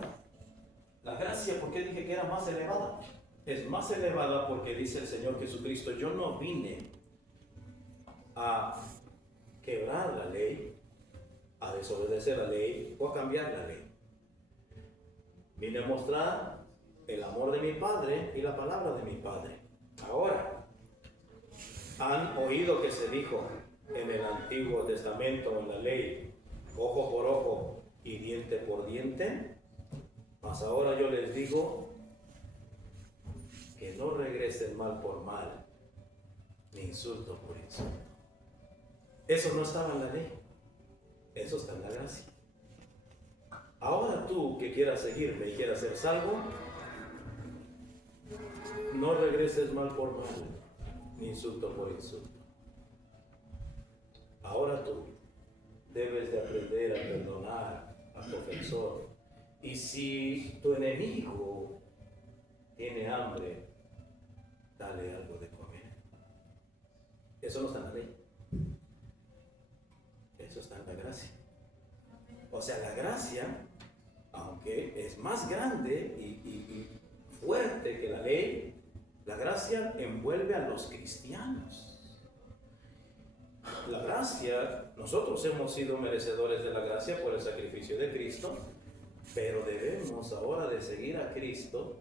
la gracia, ¿por qué dije que era más elevada? Es más elevada porque dice el Señor Jesucristo, yo no vine a quebrar la ley, a desobedecer la ley o a cambiar la ley. Vine a mostrar el amor de mi Padre y la palabra de mi Padre. Ahora, han oído que se dijo en el Antiguo Testamento, en la ley, ojo por ojo y diente por diente, mas ahora yo les digo que no regresen mal por mal, ni insulto por insulto. Eso no estaba en la ley, eso está en la gracia. Ahora tú que quieras seguirme y quieras ser salvo, no regreses mal por mal, ni insulto por insulto. Ahora tú debes de aprender a perdonar a tu ofensor. Y si tu enemigo tiene hambre, dale algo de comer. Eso no está en la ley. Eso está en la gracia. O sea, la gracia, aunque es más grande y fuerte que la ley, la gracia envuelve a los cristianos. La gracia, nosotros hemos sido merecedores de la gracia por el sacrificio de Cristo, pero debemos ahora de seguir a Cristo,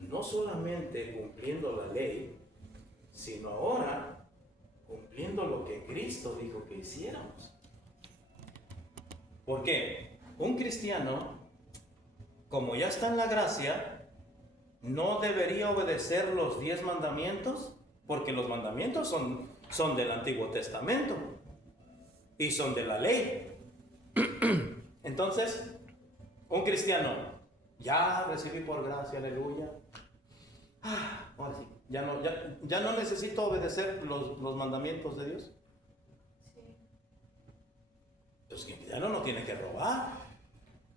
no solamente cumpliendo la ley, sino ahora cumpliendo lo que Cristo dijo que hiciéramos. ¿Por qué? Un cristiano, como ya está en la gracia, ¿no debería obedecer los 10 mandamientos? Porque los mandamientos son del Antiguo Testamento y son de la ley. Entonces, un cristiano, ya recibí por gracia, aleluya. Ahora sí, ya no necesito obedecer los mandamientos de Dios. Pues un cristiano no tiene que robar,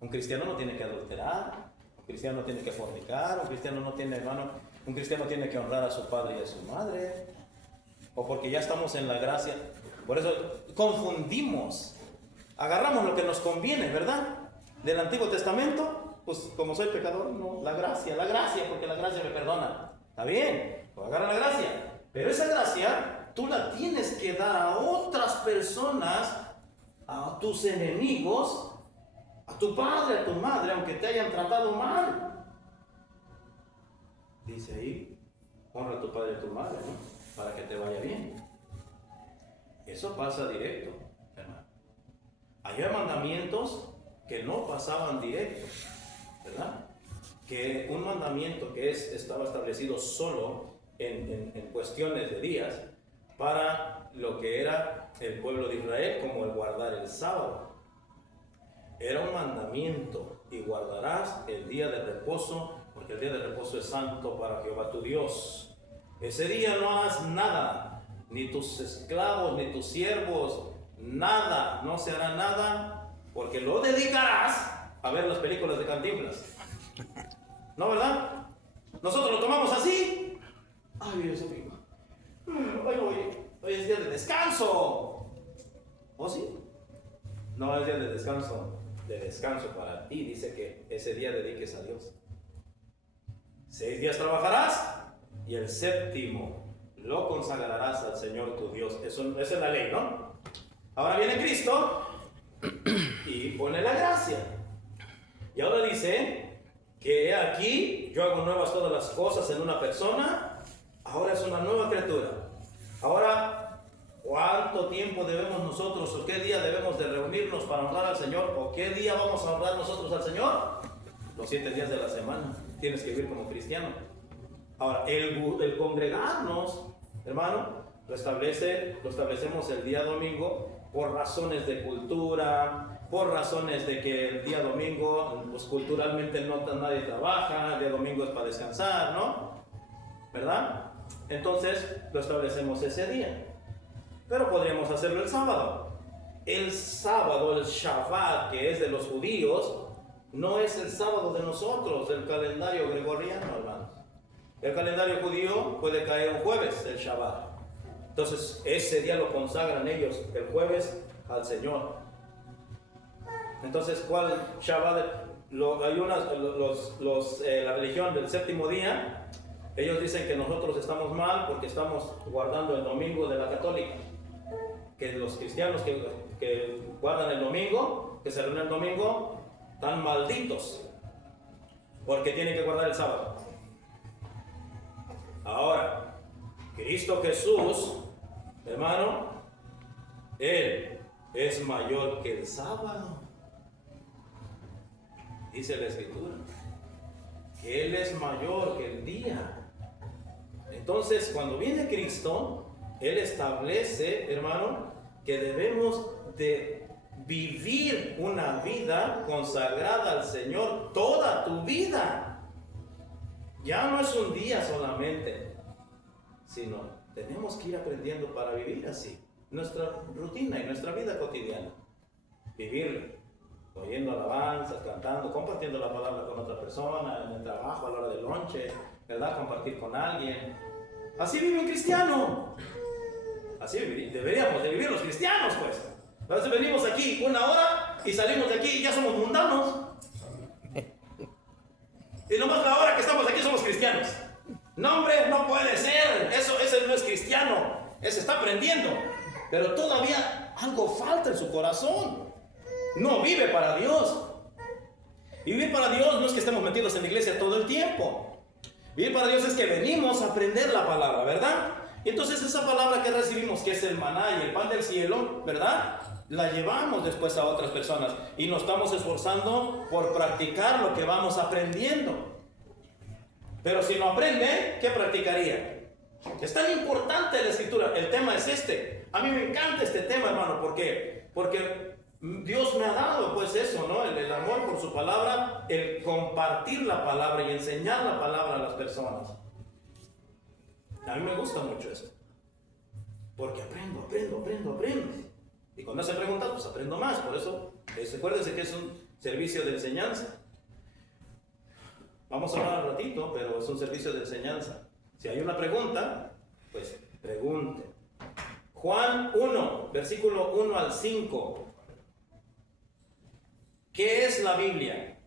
un cristiano no tiene que adulterar, un cristiano no tiene que fornicar, un cristiano no tiene, hermano, un cristiano tiene que honrar a su padre y a su madre, o porque ya estamos en la gracia. Por eso confundimos, agarramos lo que nos conviene, ¿verdad? Del Antiguo Testamento, pues como soy pecador, no, la gracia, porque la gracia me perdona. Está bien, pues agarra la gracia, pero esa gracia tú la tienes que dar a otras personas, a tus enemigos, a tu padre, a tu madre, aunque te hayan tratado mal. Dice ahí, honra a tu padre y a tu madre, ¿no? Para que te vaya bien. Eso pasa directo, hermano. Había mandamientos que no pasaban directo, ¿verdad? Que un mandamiento que estaba establecido solo en cuestiones de días para lo que era el pueblo de Israel, como el guardar el sábado. Era un mandamiento: y guardarás el día de reposo, porque el día de reposo es santo para Jehová tu Dios. Ese día no hagas nada, ni tus esclavos, ni tus siervos, nada, no se hará nada, porque lo dedicarás a ver las películas de Cantinflas. ¿No, verdad? Nosotros lo tomamos así. Ay, Dios mío. Hoy es día de descanso. ¿O sí? No es día de descanso para ti. Dice que ese día dediques a Dios. 6 días trabajarás y el 7º lo consagrarás al Señor tu Dios. Esa es la ley, ¿no? Ahora viene Cristo y pone la gracia. Y ahora dice que aquí yo hago nuevas todas las cosas en una persona. Ahora es una nueva criatura. Ahora, ¿cuánto tiempo debemos nosotros o qué día debemos de reunirnos para honrar al Señor? ¿O qué día vamos a honrar nosotros al Señor? Los 7 días de la semana. Tienes que vivir como cristiano. Ahora, el congregarnos, hermano, lo establecemos el día domingo por razones de cultura, por razones de que el día domingo, pues culturalmente nadie trabaja, el día domingo es para descansar, ¿no? ¿Verdad? Entonces lo establecemos ese día. Pero podríamos hacerlo el sábado. El sábado, el Shabbat, que es de los judíos, no es el sábado de nosotros, del calendario gregoriano, hermanos. El calendario judío puede caer un jueves, el Shabbat. Entonces ese día lo consagran ellos, el jueves, al Señor. Entonces, ¿cuál Shabbat? La religión del 7º día, ellos dicen que nosotros estamos mal porque estamos guardando el domingo de la católica. Que los cristianos que guardan el domingo, que se reúnen el domingo, están malditos porque tienen que guardar el sábado. Ahora, Cristo Jesús, hermano, Él es mayor que el sábado. Dice la Escritura que Él es mayor que el día. Entonces, cuando viene Cristo, Él establece, hermano, que debemos de vivir una vida consagrada al Señor toda tu vida. Ya no es un día solamente, sino tenemos que ir aprendiendo para vivir así nuestra rutina y nuestra vida cotidiana. Vivirla, oyendo alabanzas, cantando, compartiendo la palabra con otra persona, en el trabajo, a la hora del lonche, ¿verdad? Compartir con alguien. Así vive un cristiano. Así deberíamos de vivir los cristianos, pues. A veces venimos aquí 1 hora y salimos de aquí y ya somos mundanos. Y nomás la hora que estamos aquí somos cristianos. No, hombre, no puede ser. Ese no es cristiano. Ese está aprendiendo. Pero todavía algo falta en su corazón. No vive para Dios. Y vivir para Dios no es que estemos metidos en la iglesia todo el tiempo. Vivir para Dios es que venimos a aprender la palabra, ¿verdad? Y entonces esa palabra que recibimos, que es el maná y el pan del cielo, ¿verdad? La llevamos después a otras personas y nos estamos esforzando por practicar lo que vamos aprendiendo. Pero si no aprende, ¿qué practicaría? Es tan importante la escritura. El tema es este. A mí me encanta este tema, hermano. ¿Por qué? Porque Dios me ha dado pues eso, ¿no? El amor por su palabra, el compartir la palabra y enseñar la palabra a las personas. A mí me gusta mucho eso. Porque aprendo. Y cuando hacen preguntas, pues aprendo más. Por eso, acuérdense que es un servicio de enseñanza. Vamos a hablar un ratito, pero es un servicio de enseñanza. Si hay una pregunta, pues pregunte. Juan 1, versículo 1 al 5. ¿Qué es la Biblia?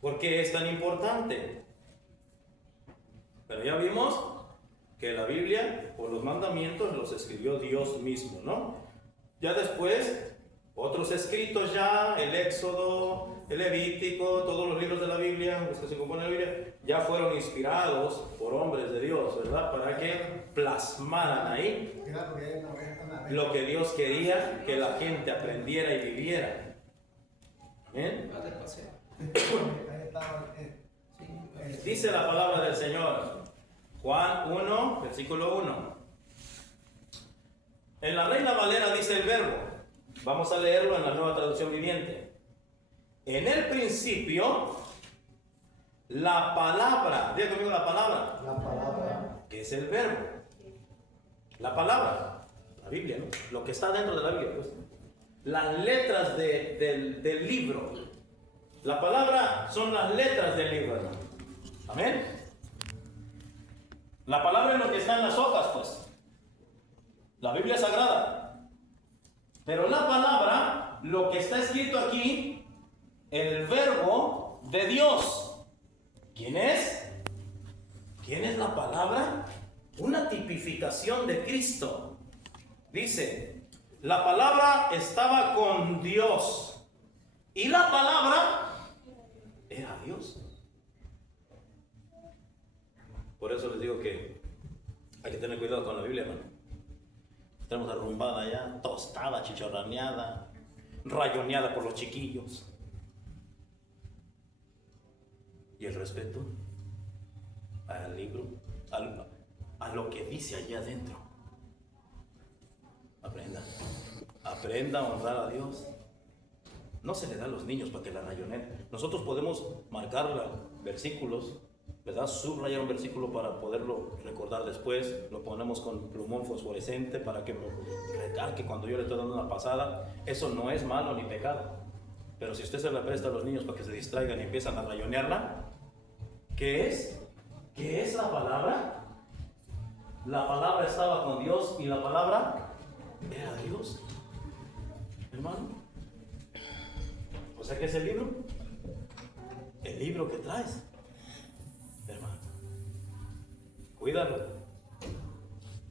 ¿Por qué es tan importante? Pero ya vimos que la Biblia, por los mandamientos, los escribió Dios mismo, ¿no? Ya después, otros escritos ya, el Éxodo, el Levítico, todos los libros de la Biblia, los que se componen la Biblia, ya fueron inspirados por hombres de Dios, ¿verdad? Para que plasmaran ahí lo que Dios quería que la gente aprendiera y viviera. ¿Amén? Dice la palabra del Señor, Juan 1, versículo 1. En la Reina Valera dice el verbo. Vamos a leerlo en la Nueva Traducción Viviente. En el principio, la palabra, diga conmigo la palabra. La palabra. ¿Qué es el verbo? La palabra, la Biblia, ¿no? Lo que está dentro de la Biblia, pues. Las letras del libro. La palabra son las letras del libro, hermano. Amén. La palabra es lo que está en las hojas, pues. La Biblia es sagrada. Pero la palabra, lo que está escrito aquí, el verbo de Dios. ¿Quién es? ¿Quién es la palabra? Una tipificación de Cristo. Dice, la palabra estaba con Dios. Y la palabra era Dios. Por eso les digo que hay que tener cuidado con la Biblia, hermano. Tenemos arrumbada ya, tostada, chichorraneada, rayoneada por los chiquillos. Y el respeto al libro, a lo que dice allá adentro. Aprenda a honrar a Dios. No se le da a los niños para que la rayoneen. Nosotros podemos marcar versículos, ¿verdad? Subrayar un versículo para poderlo recordar después. Lo ponemos con plumón fosforescente para que me recalque cuando yo le estoy dando una pasada. Eso no es malo ni pecado. Pero si usted se la presta a los niños para que se distraigan y empiezan a rayonearla, ¿qué es? ¿Qué es la palabra? La palabra estaba con Dios y la palabra era Dios. Hermano. O sea, ¿qué es el libro? El libro que traes. Hermano. Cuídalo.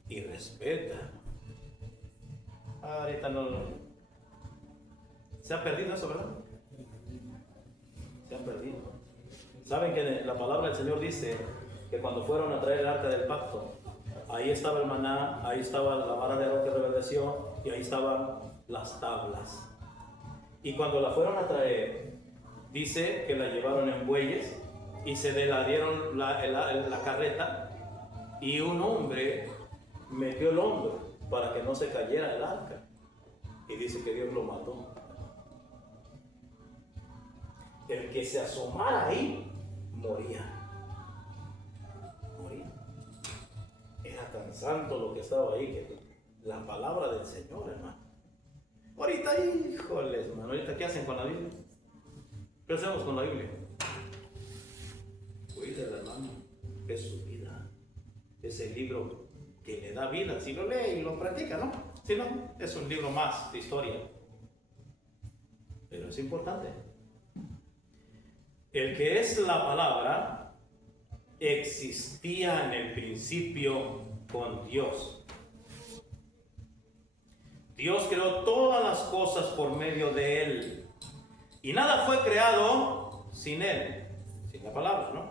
Y respeta. Ahorita no. Se ha perdido eso, ¿verdad? Se ha perdido. ¿Saben que la palabra del Señor dice que cuando fueron a traer el arca del pacto, ahí estaba el maná, ahí estaba la vara de Aarón que reverdeció y ahí estaban las tablas? Y cuando la fueron a traer, dice que la llevaron en bueyes y se la dieron la carreta y un hombre metió el hombro para que no se cayera el arca. Y dice que Dios lo mató. El que se asomara ahí, moría. Era tan santo lo que estaba ahí que la palabra del Señor, hermano. Ahorita, híjoles, hermano, ahorita, ¿qué hacen con la Biblia? ¿Qué hacemos con la Biblia? Cuídela, hermano, es su vida. Es el libro que le da vida. Si lo lee y lo practica, ¿no? Si no, es un libro más de historia. Pero es importante. El que es la palabra existía en el principio con Dios. Dios creó todas las cosas por medio de Él. Y nada fue creado sin Él, sin la palabra, ¿no?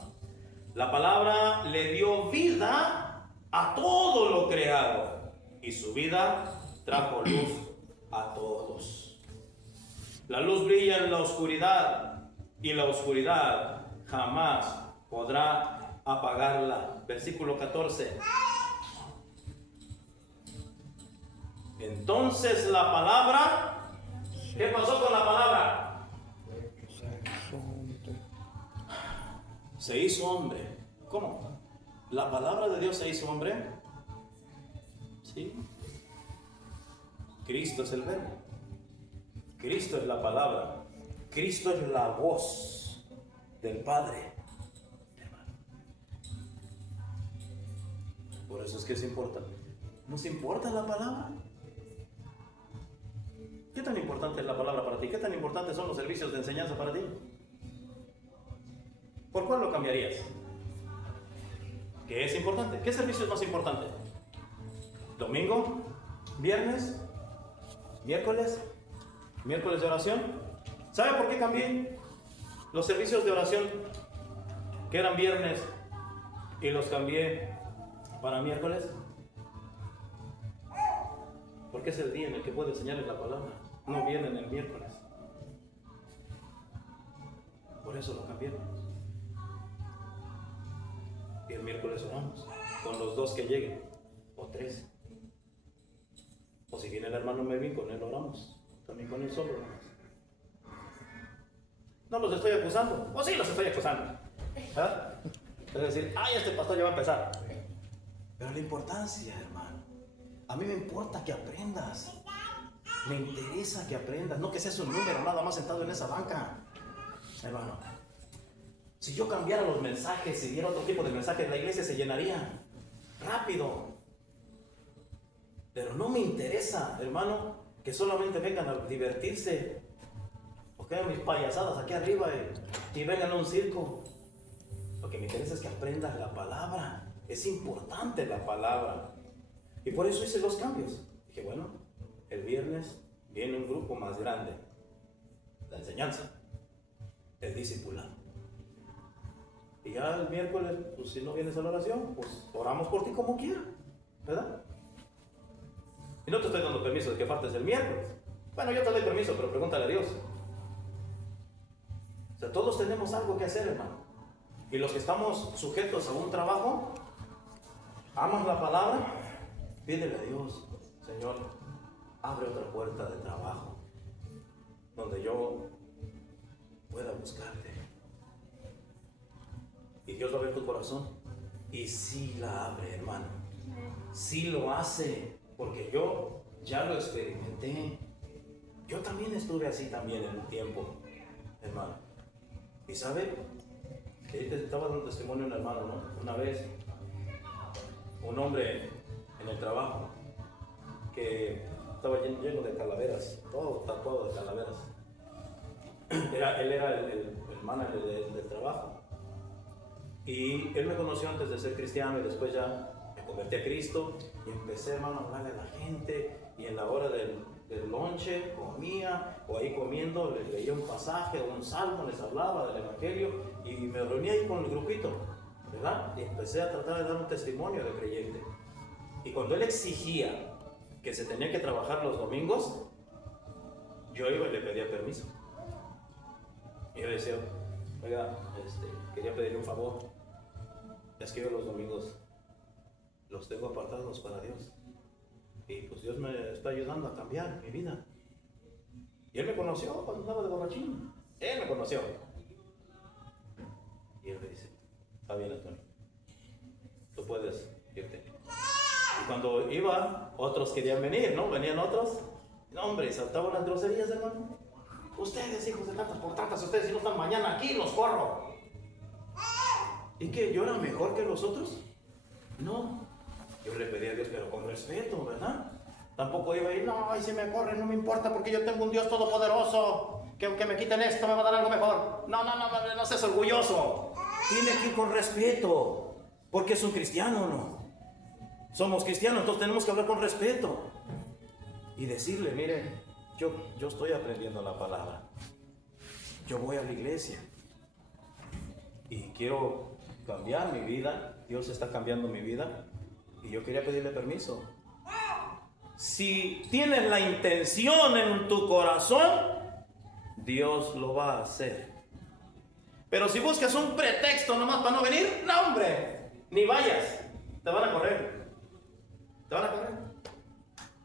La palabra le dio vida a todo lo creado. Y su vida trajo luz a todos. La luz brilla en la oscuridad y la oscuridad jamás podrá apagarla. Versículo 14. Entonces la palabra, ¿qué pasó con la palabra? Se hizo hombre. ¿Cómo? ¿La palabra de Dios se hizo hombre? Sí. Cristo es el verbo. Cristo es la palabra. Cristo es la voz del Padre. Por eso es que es importante. ¿Nos importa la palabra? ¿Qué tan importante es la palabra para ti? ¿Qué tan importantes son los servicios de enseñanza para ti? ¿Por cuál lo cambiarías? ¿Qué es importante? ¿Qué servicio es más importante? ¿Domingo? ¿Viernes? ¿Miércoles? ¿Miércoles de oración? ¿Sabe por qué cambié los servicios de oración que eran viernes y los cambié para miércoles? Porque es el día en el que puedo enseñarles la palabra. No vienen el miércoles. Por eso lo cambié. Y el miércoles oramos con los 2 que lleguen, o 3. O si viene el hermano Melvin, con él oramos. También con él solo oramos. No los estoy acusando. O sí los estoy acusando. ¿Ah? Es decir, ay, este pastor ya va a empezar. Pero la importancia, hermano. A mí me importa que aprendas. Me interesa que aprendas. No que seas un número nada más sentado en esa banca. Hermano, si yo cambiara los mensajes, si diera otro tipo de mensajes, la iglesia se llenaría rápido. Pero no me interesa, hermano, que solamente vengan a divertirse. O que hagan mis payasadas aquí arriba y vengan a un circo. Lo que me interesa es que aprendas la palabra. Es importante la palabra. Y por eso hice los cambios. Dije, bueno, el viernes viene un grupo más grande. La enseñanza. El discipulado. Y ya el miércoles, pues si no vienes a la oración, pues oramos por ti como quieras, ¿verdad? Y no te estoy dando permiso de que faltes el miércoles. Bueno, yo te doy permiso, pero pregúntale a Dios. O sea, todos tenemos algo que hacer, hermano. Y los que estamos sujetos a un trabajo, amas la palabra, pídele a Dios, Señor, abre otra puerta de trabajo donde yo pueda buscarte. Y Dios va a ver tu corazón. Y sí la abre, hermano. Sí lo hace. Porque yo ya lo experimenté. Yo también estuve así también en un tiempo, hermano. Y sabe, estaba dando testimonio un hermano, ¿no? Una vez, un hombre en el trabajo que estaba lleno de calaveras, todo tatuado de calaveras. Él era el manager del trabajo. Y él me conoció antes de ser cristiano y después ya me convertí a Cristo y empecé, hermano, a hablarle a la gente. Y en la hora del lonche comía, o ahí comiendo les leía un pasaje o un salmo, les hablaba del evangelio y me reuní ahí con el grupito, ¿verdad? Y empecé a tratar de dar un testimonio de creyente. Y cuando él exigía que se tenía que trabajar los domingos, yo iba y le pedía permiso. Y yo le decía, oiga, quería pedirle un favor. Es que yo los domingos los tengo apartados para Dios. Y pues Dios me está ayudando a cambiar mi vida. Y él me conoció cuando andaba de borrachín. Él me conoció. Y él me dice, está bien, Antonio, tú puedes irte. Y cuando iba, otros querían venir, ¿no? Venían otros. No, hombre, saltaban las groserías, hermano. Ustedes, hijos de tantas por tantas, ustedes si no están mañana aquí, los corro. ¿Y qué? ¿Yo era mejor que los otros? No. Yo le pedí a Dios, pero con respeto, ¿verdad? Tampoco iba a ir, no, y si me corren, no me importa porque yo tengo un Dios todopoderoso, que aunque me quiten esto me va a dar algo mejor. No seas orgulloso. Tiene que ir con respeto, porque es un cristiano, ¿no? Somos cristianos, entonces tenemos que hablar con respeto. Y decirle, mire, yo estoy aprendiendo la palabra. Yo voy a la iglesia. Y quiero cambiar mi vida. Dios está cambiando mi vida. Y yo quería pedirle permiso. Si tienes la intención en tu corazón, Dios lo va a hacer. Pero si buscas un pretexto nomás para no venir, no, hombre, ni vayas, te van a correr. Te van a correr.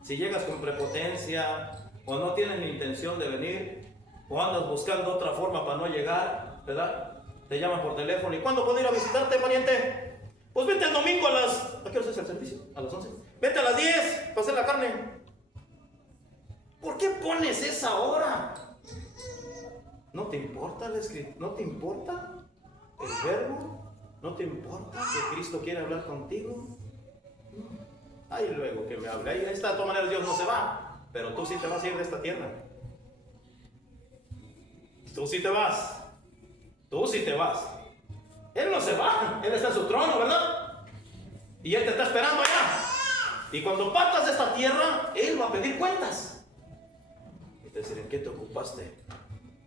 Si llegas con prepotencia, o no tienes ni intención de venir, o andas buscando otra forma para no llegar, ¿verdad? Te llaman por teléfono. ¿Y cuándo puedo ir a visitarte, pariente? Pues vete el domingo a las... ¿A qué hora es el servicio? A las 11. Vete a las 10 para hacer la carne. ¿Por qué pones esa hora? ¿No te importa el escrito? ¿No te importa el verbo? ¿No te importa que Cristo quiere hablar contigo? Ahí luego que me hable. Ahí está, de todas maneras Dios no se va. Pero tú sí te vas a ir de esta tierra. Tú sí te vas. Tú sí te vas. Él no se va. Él está en su trono, ¿verdad? Y Él te está esperando allá. Y cuando partas de esta tierra, Él va a pedir cuentas. Y te dirán, ¿en qué te ocupaste?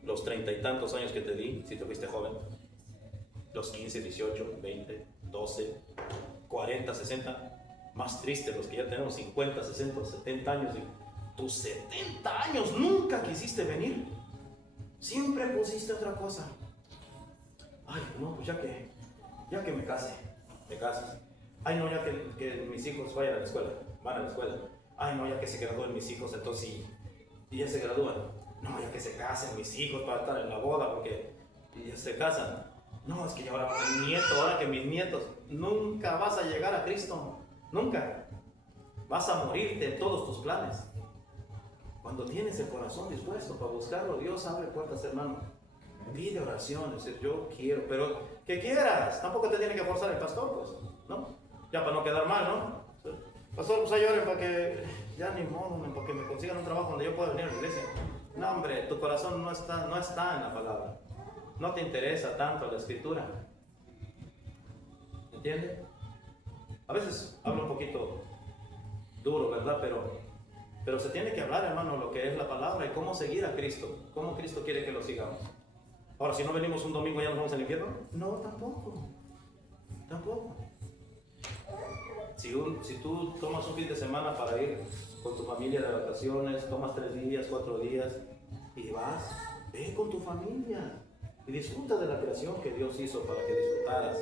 Los 30 y tantos años que te di, si te fuiste joven. Los 15, 18, 20, 12, 40, 60. Más triste los que ya tenemos 50, 60, 70 años. Tus 70 años nunca quisiste venir. Siempre pusiste otra cosa. Ay, no, pues ya que me case, me casas. Ay, no, ya que mis hijos vayan a la escuela, van a la escuela. Ay, no, ya que se gradúen mis hijos, entonces sí, y ya se gradúan. No, ya que se casen mis hijos para estar en la boda, porque ya se casan. No, es que ya ahora mi nieto, ahora que mis nietos, nunca vas a llegar a Cristo, nunca. Vas a morirte en todos tus planes. Cuando tienes el corazón dispuesto para buscarlo, Dios abre puertas, hermano. Pide oración, es decir, yo quiero, pero que quieras. Tampoco te tiene que forzar el pastor, pues, ¿no? Ya para no quedar mal, ¿no? Pastor, pues ahí oren para que, ya ni modo, para que me consigan un trabajo donde yo pueda venir a la iglesia. No, hombre, tu corazón no está en la palabra. No te interesa tanto la escritura. ¿Entiendes? A veces hablo un poquito duro, ¿verdad? Pero se tiene que hablar, hermano, lo que es la palabra y cómo seguir a Cristo. Cómo Cristo quiere que lo sigamos. Ahora, si no venimos un domingo, ¿ya nos vamos al infierno? No, tampoco. Tampoco. Si tú tomas un fin de semana para ir con tu familia de vacaciones, tomas 3 días, 4 días y vas, ve con tu familia y disfruta de la creación que Dios hizo para que disfrutaras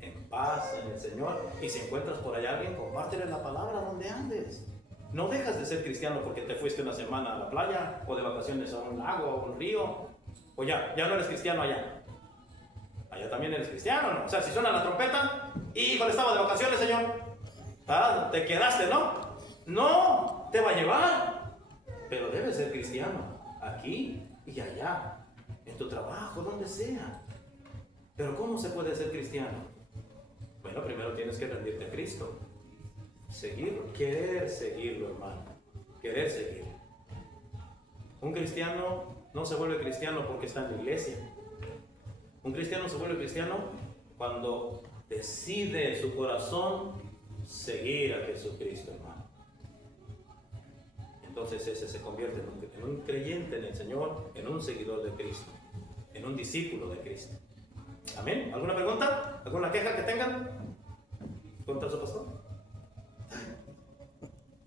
en paz en el Señor. Y si encuentras por allá a alguien, compártele la palabra donde andes. No dejas de ser cristiano porque te fuiste una semana a la playa o de vacaciones a un lago o un río, o ya no eres cristiano allá. Allá también eres cristiano, ¿no? O sea, si suena la trompeta, híjole, estaba de vacaciones, Señor. Ah, te quedaste, ¿no? No, te va a llevar. Pero debes ser cristiano, aquí y allá, en tu trabajo, donde sea. Pero ¿cómo se puede ser cristiano? Bueno, primero tienes que rendirte a Cristo. Seguirlo, querer seguirlo, hermano. Querer seguirlo. Un cristiano no se vuelve cristiano porque está en la iglesia. Un cristiano se vuelve cristiano cuando decide en su corazón seguir a Jesucristo, hermano. Entonces ese se convierte en un creyente en el Señor, en un seguidor de Cristo, en un discípulo de Cristo. Amén. ¿Alguna pregunta? ¿Alguna queja que tengan contra su pastor?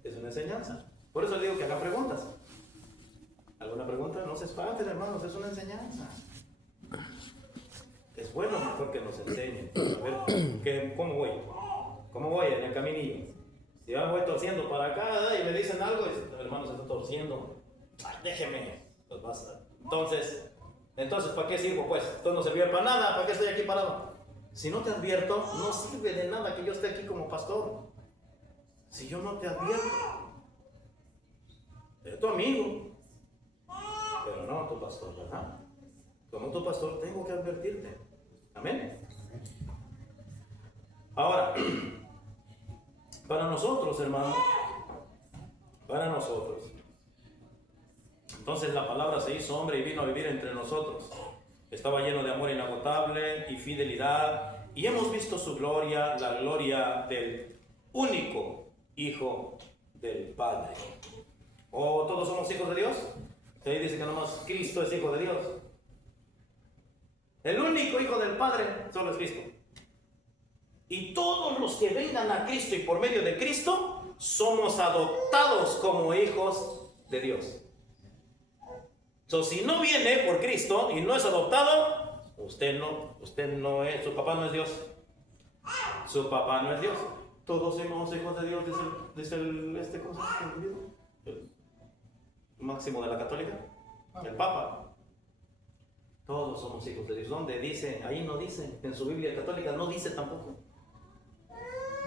Es una enseñanza. Por eso le digo que hagan preguntas. ¿Alguna pregunta? No se espanten, hermanos, es una enseñanza. Es bueno mejor que nos enseñen. A ver, ¿cómo voy? ¿Cómo voy en el caminillo? Si yo voy torciendo para acá y me dicen algo, y, hermano, se está torciendo. Ay, déjeme. Pues basta. Entonces, ¿para qué sirvo? Pues, esto no sirvió para nada. ¿Para qué estoy aquí parado? Si no te advierto, no sirve de nada que yo esté aquí como pastor. Si yo no te advierto, es tu amigo, pero no tu pastor, ¿verdad? Como tu pastor tengo que advertirte. Amén. Ahora, para nosotros, hermano, para nosotros, entonces la palabra se hizo hombre y vino a vivir entre nosotros. Estaba lleno de amor inagotable y fidelidad, y hemos visto su gloria, la gloria del único Hijo del Padre. ¿O todos somos hijos de Dios? Ahí dice que nomás Cristo es hijo de Dios. El único Hijo del Padre solo es Cristo. Y todos los que vengan a Cristo y por medio de Cristo somos adoptados como hijos de Dios. Si no viene por Cristo y no es adoptado, Usted no es, su papá no es Dios. Su papá no es Dios. Todos somos hijos de Dios, dice el ¿cómo se llama? El máximo de la católica, el Papa. Todos somos hijos de Dios. ¿Dónde dice? Ahí no dice. En su Biblia católica no dice tampoco.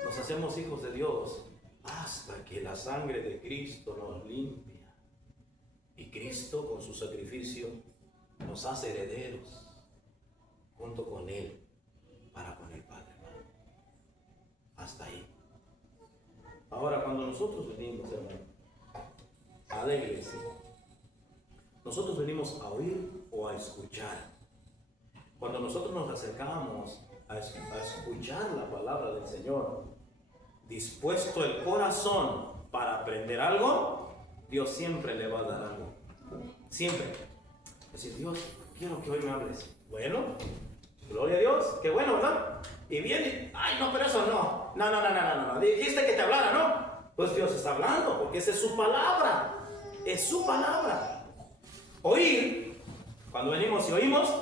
Nos hacemos hijos de Dios hasta que la sangre de Cristo nos limpia. Y Cristo con su sacrificio nos hace herederos junto con Él para con el Padre. Hasta ahí. Ahora, cuando nosotros venimos, hermano, a la iglesia, nosotros venimos a oír o a escuchar. Cuando nosotros nos acercamos a escuchar la palabra del Señor, dispuesto el corazón para aprender algo, Dios siempre le va a dar algo. Siempre. Es decir, Dios, quiero que hoy me hables. Bueno, gloria a Dios, qué bueno, ¿verdad? Y viene, ay, no, pero eso no. No. Dijiste que te hablara, ¿no? Pues Dios está hablando, porque esa es su palabra. Es su palabra. Oír, cuando venimos y oímos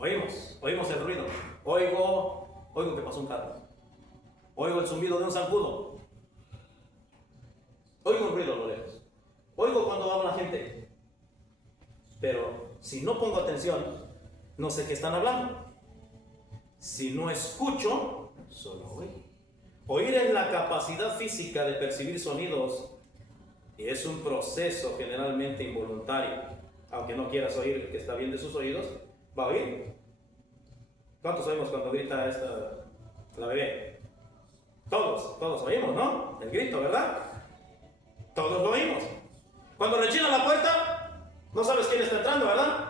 el ruido. Oigo que pasó un carro. Oigo el zumbido de un zancudo. Oigo el ruido a lo lejos. Oigo cuando habla la gente. Pero si no pongo atención, no sé qué están hablando. Si no escucho, solo oigo. Oír es la capacidad física de percibir sonidos y es un proceso generalmente involuntario. Aunque no quieras oír el que está bien de sus oídos, va a oír. ¿Cuántos oímos cuando grita la bebé? Todos oímos, ¿no? El grito, ¿verdad? Todos lo oímos. Cuando rechina la puerta, no sabes quién está entrando, ¿verdad?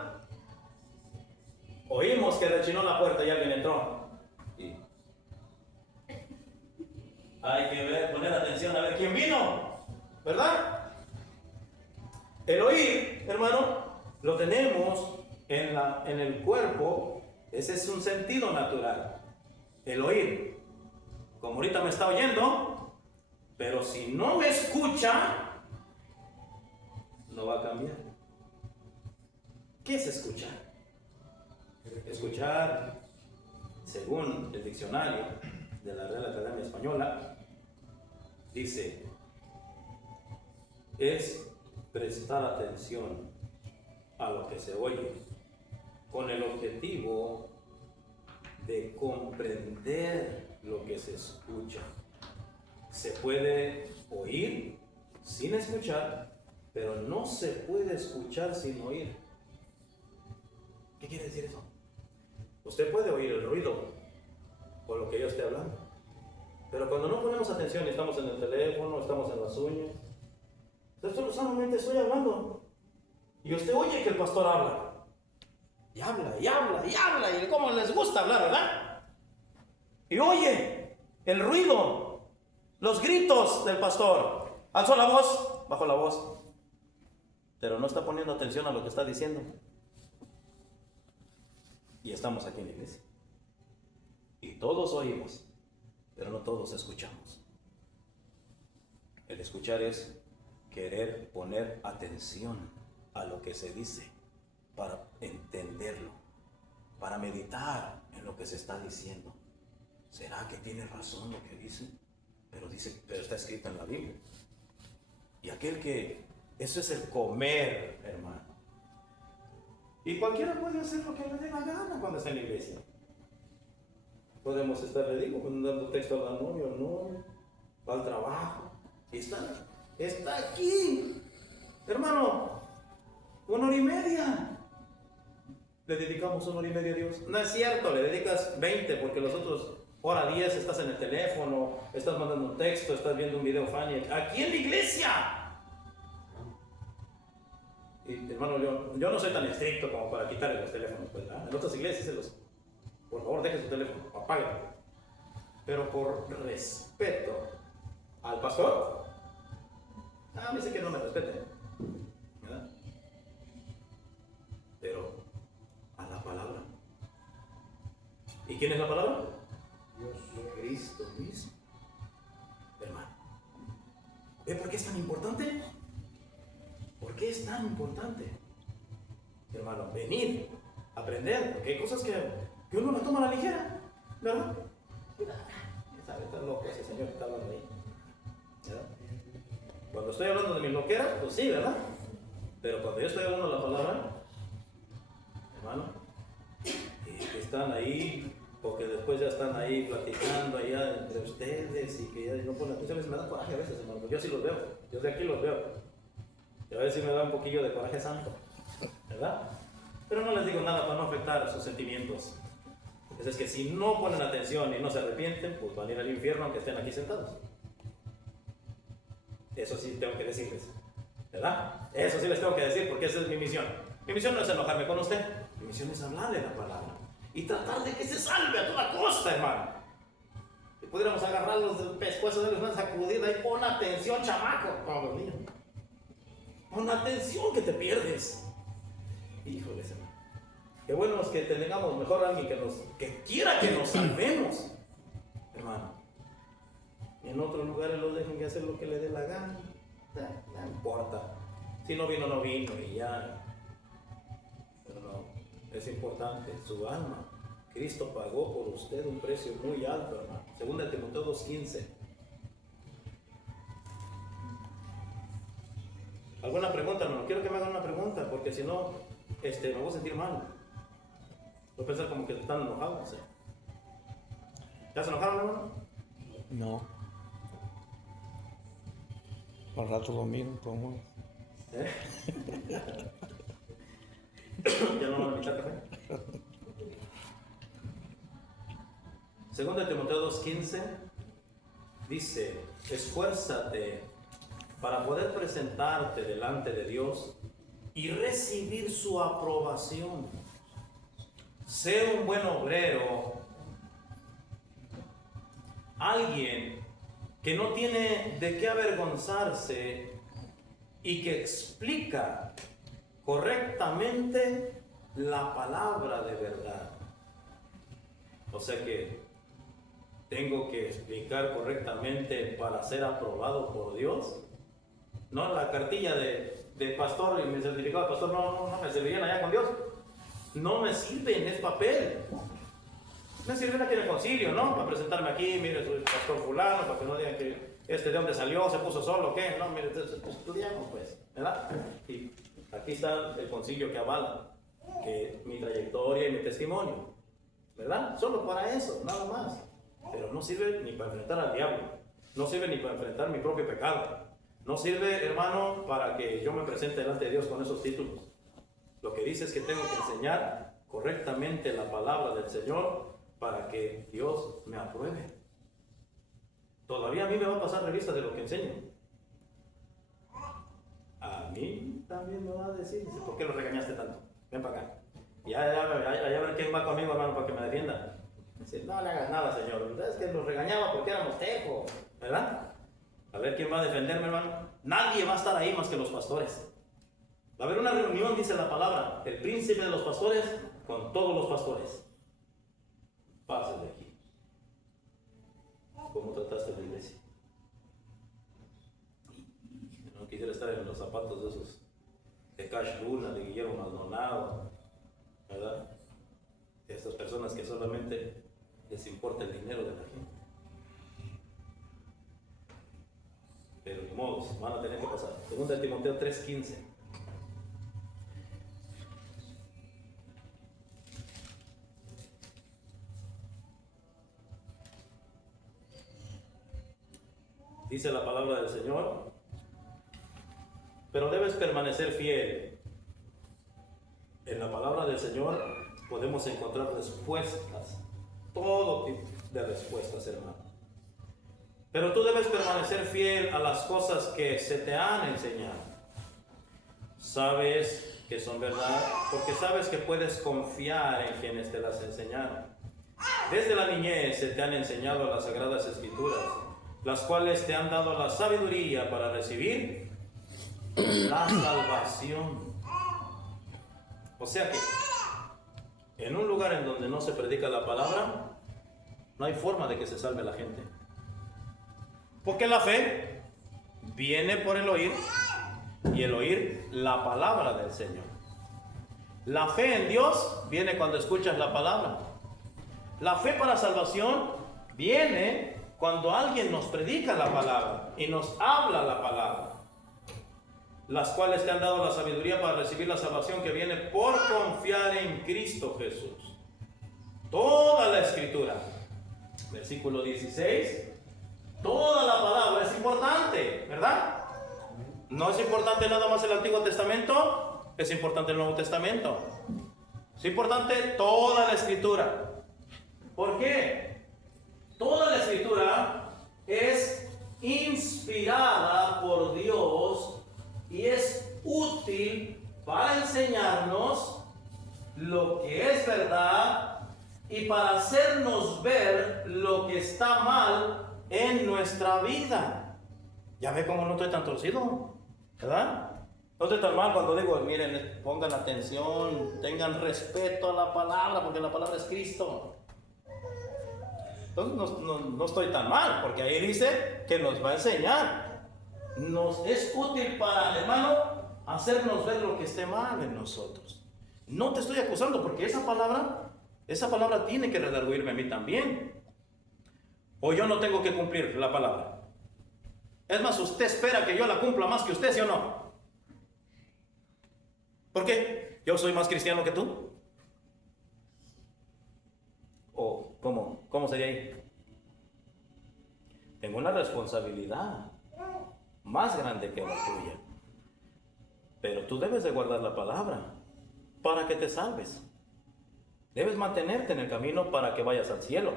Oímos que rechinó la puerta y alguien entró. Y hay que poner atención a ver quién vino, ¿verdad? El oír, hermano, lo tenemos en el cuerpo. Ese es un sentido natural. El oír. Como ahorita me está oyendo, pero si no me escucha, no va a cambiar. ¿Qué es escuchar? Escuchar, según el diccionario de la Real Academia Española, dice, es prestar atención a lo que se oye con el objetivo de comprender lo que se escucha. Se puede oír sin escuchar, pero no se puede escuchar sin oír. ¿Qué quiere decir eso? Usted puede oír el ruido o lo que yo esté hablando, pero cuando no ponemos atención y estamos en el teléfono, estamos en las uñas, yo solamente estoy hablando y usted oye que el pastor habla y habla y cómo les gusta hablar, ¿verdad? Y oye el ruido, los gritos del pastor, alzó la voz, bajó la voz, pero no está poniendo atención a lo que está diciendo. Y estamos aquí en la iglesia. Y todos oímos, pero no todos escuchamos. El escuchar es querer poner atención a lo que se dice para entenderlo, para meditar en lo que se está diciendo. ¿Será que tiene razón lo que dice? Pero está escrito en la Biblia. Y eso es el comer, hermano. Y cualquiera puede hacer lo que le dé la gana cuando está en la iglesia. Podemos estar, le digo, dando texto al novio, no, al trabajo. Y está aquí. Hermano, 1 hora y media. Le dedicamos 1 hora y media a Dios. No es cierto, le dedicas 20 porque los otros 1:10 estás en el teléfono, estás mandando un texto, estás viendo un video funny. Aquí en la iglesia. Y, hermano, yo no soy tan estricto como para quitarle los teléfonos, pues, ¿verdad? En otras iglesias por favor, deje su teléfono, apáguelo. Pero por respeto al pastor, me dice que no me respete, ¿verdad? Pero a la palabra. ¿Y quién es la palabra? Dios, Cristo mismo. Hermano, ¿ve por qué es tan importante? ¿Por qué es tan importante? Hermano, venir aprender, porque hay cosas que uno la toma a la ligera, ¿verdad? ¿Sabe? Está loco ese señor que está hablando ahí, ¿verdad? Cuando estoy hablando de mi loquera, pues sí, ¿verdad? Pero cuando yo estoy hablando de la palabra, hermano, que están ahí, porque después ya están ahí platicando allá entre ustedes y que ya no ponen atención, me da coraje a veces, hermano. Yo sí los veo, yo de aquí los veo. Y a veces me da un poquillo de coraje santo, ¿verdad? Pero no les digo nada para no afectar sus sentimientos. Entonces es que si no ponen atención y no se arrepienten, pues van a ir al infierno aunque estén aquí sentados. Eso sí tengo que decirles, ¿verdad? Eso sí les tengo que decir porque esa es mi misión. Mi misión no es enojarme con usted, mi misión es hablarle la palabra y tratar de que se salve a toda costa, hermano. Si pudiéramos agarrarlos del pescuezo de una sacudida y pon atención, chamaco. Pablo mío. Pon atención que te pierdes. Híjoles, hermano. Qué bueno es que tengamos mejor a alguien que quiera que nos salvemos, hermano. Y en otros lugares los dejen que hacer lo que le dé la gana. No importa. Si no vino, no vino y ya. Pero no, es importante su alma. Cristo pagó por usted un precio muy alto, hermano. Segunda de Timoteo 2:15. ¿Alguna pregunta, hermano? Quiero que me hagan una pregunta, porque si no, me voy a sentir mal. Voy a pensar como que están enojados, ¿sí? ¿Ya se enojaron, hermano? No. Al rato lo miro, ¿cómo? ¿Ya no van a invitar café? Segunda de Timoteo 2:15 dice: esfuérzate para poder presentarte delante de Dios y recibir su aprobación. Sé un buen obrero, alguien que no tiene de qué avergonzarse y que explica correctamente la palabra de verdad. O sea que tengo que explicar correctamente para ser aprobado por Dios. No la cartilla de pastor y mi certificado de pastor no me servirían allá con Dios. No me sirven, es papel. Me sirven aquí en el concilio, ¿no? Para presentarme aquí, mire, soy pastor fulano, para que no digan que de dónde salió, se puso solo, ¿qué? No, mire, estudiamos pues, ¿verdad? Y aquí está el concilio que avala que mi trayectoria y mi testimonio, ¿verdad? Solo para eso, nada más. Pero no sirve ni para enfrentar al diablo, no sirve ni para enfrentar mi propio pecado, no sirve, hermano, para que yo me presente delante de Dios con esos títulos. Lo que dice es que tengo que enseñar correctamente la palabra del Señor para que Dios me apruebe. Todavía a mí me va a pasar revista de lo que enseño. A mí también me va a decir, ¿por qué lo regañaste tanto? Ven para acá. Ya ver quién va conmigo, hermano, para que me defienda. Dice, no le hagas nada, Señor. Es que los regañaba porque éramos tejos, ¿verdad? A ver quién va a defenderme, hermano. Nadie va a estar ahí más que los pastores. Va a haber una reunión, dice la palabra, el príncipe de los pastores con todos los pastores. Pase de aquí. ¿Cómo trataste la iglesia? No quisiera estar en los zapatos de esos de Cash Luna, de Guillermo Maldonado, ¿verdad? De estas personas que solamente les importa el dinero de la gente. Pero de modos, van a tener que pasar. Segunda de Timoteo 3:15. Dice la palabra del Señor, pero debes permanecer fiel. En la palabra del Señor podemos encontrar respuestas, todo tipo de respuestas, hermano. Pero tú debes permanecer fiel a las cosas que se te han enseñado. Sabes que son verdad, porque sabes que puedes confiar en quienes te las enseñaron. Desde la niñez se te han enseñado las Sagradas Escrituras, las cuales te han dado la sabiduría para recibir la salvación. O sea que en un lugar en donde no se predica la palabra, no hay forma de que se salve la gente. Porque la fe viene por el oír, y el oír la palabra del Señor. La fe en Dios viene cuando escuchas la palabra. La fe para salvación viene cuando alguien nos predica la palabra y nos habla la palabra, las cuales te han dado la sabiduría para recibir la salvación que viene por confiar en Cristo Jesús. Toda la escritura, versículo 16, toda la palabra es importante, ¿verdad? No es importante nada más el Antiguo Testamento, es importante el Nuevo Testamento. Es importante toda la escritura. ¿Por qué? Toda la escritura es inspirada por Dios y es útil para enseñarnos lo que es verdad y para hacernos ver lo que está mal en nuestra vida. Ya ve cómo no estoy tan torcido, ¿verdad? No estoy tan mal cuando digo, miren, pongan atención, tengan respeto a la palabra, porque la palabra es Cristo. Entonces no estoy tan mal, porque ahí dice que nos va a enseñar. Nos es útil para, hermano, hacernos ver lo que esté mal en nosotros. No te estoy acusando, porque esa palabra tiene que redarguirme a mí también. O yo no tengo que cumplir la palabra. Es más, usted espera que yo la cumpla más que usted, ¿sí o no? ¿Por qué? ¿Yo soy más cristiano que tú? ¿O cómo sería ahí? Tengo una responsabilidad más grande que la tuya. Pero tú debes de guardar la palabra para que te salves. Debes mantenerte en el camino para que vayas al cielo.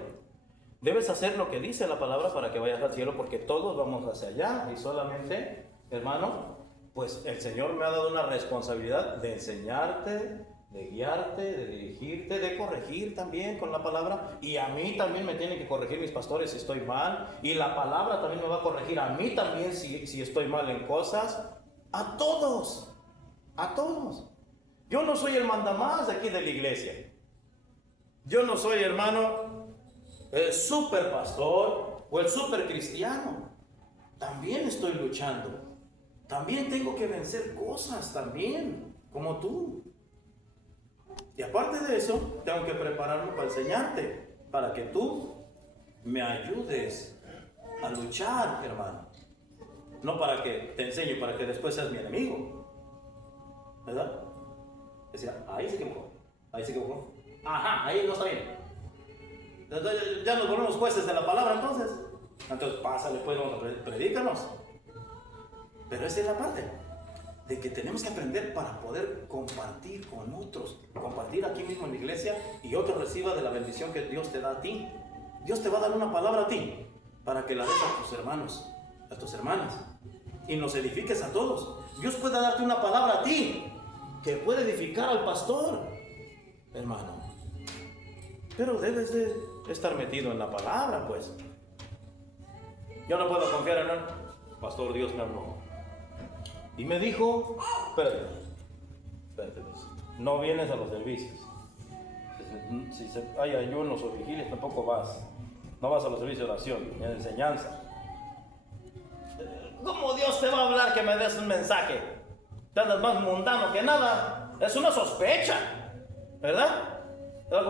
Debes hacer lo que dice la palabra para que vayas al cielo, porque todos vamos hacia allá. Y solamente, hermano, pues el Señor me ha dado una responsabilidad de enseñarte, de guiarte, de dirigirte, de corregir también con la palabra. Y a mí también me tienen que corregir mis pastores si estoy mal. Y la palabra también me va a corregir a mí también si estoy mal en cosas. A todos, a todos. Yo no soy el mandamás de aquí de la iglesia. Yo no soy, hermano, el super pastor o el super cristiano. También estoy luchando. También tengo que vencer cosas también, como tú. Y aparte de eso, tengo que prepararme para enseñarte, para que tú me ayudes a luchar, hermano. No para que te enseñe, para que después seas mi enemigo. ¿Verdad? Decía, ahí se equivocó, ahí se equivocó. Ajá, ahí no está bien. Ya nos volvemos jueces de la palabra entonces. Entonces pásale pues, predícanos. Pero esa es la parte de que tenemos que aprender para poder compartir con otros, compartir aquí mismo en la iglesia y otro reciba de la bendición que Dios te da a ti. Dios te va a dar una palabra a ti para que la des a tus hermanos, a tus hermanas y nos edifiques a todos. Dios puede darte una palabra a ti que puede edificar al pastor, hermano. Pero debes de estar metido en la palabra, pues. Yo no puedo confiar en él. Pastor, Dios me habló y me dijo, espérate, no vienes a los servicios. Si hay ayunos o vigilias, tampoco vas. No vas a los servicios de oración, ni de enseñanza. ¿Cómo Dios te va a hablar que me des un mensaje? Te andas más mundano que nada. Es una sospecha, ¿verdad?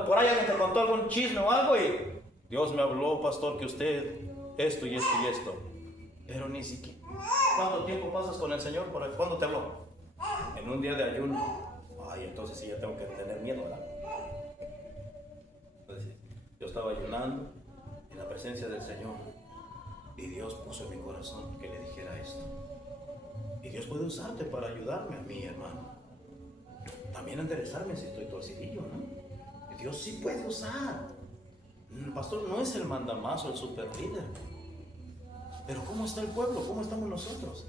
Por ahí alguien te contó algún chisme o algo y Dios me habló, pastor, que usted esto y esto y esto. Pero ni siquiera. ¿Cuánto tiempo pasas con el Señor? ¿Cuándo te habló? En un día de ayuno. Ay, entonces sí, ya tengo que tener miedo, ¿verdad? Entonces, yo estaba ayunando en la presencia del Señor y Dios puso en mi corazón que le dijera esto. Y Dios puede usarte para ayudarme a mí, hermano. También enderezarme si estoy torcidillo, ¿no? Y Dios sí puede usar. El pastor no es el mandamás o el super líder. Pero ¿cómo está el pueblo? ¿Cómo estamos nosotros?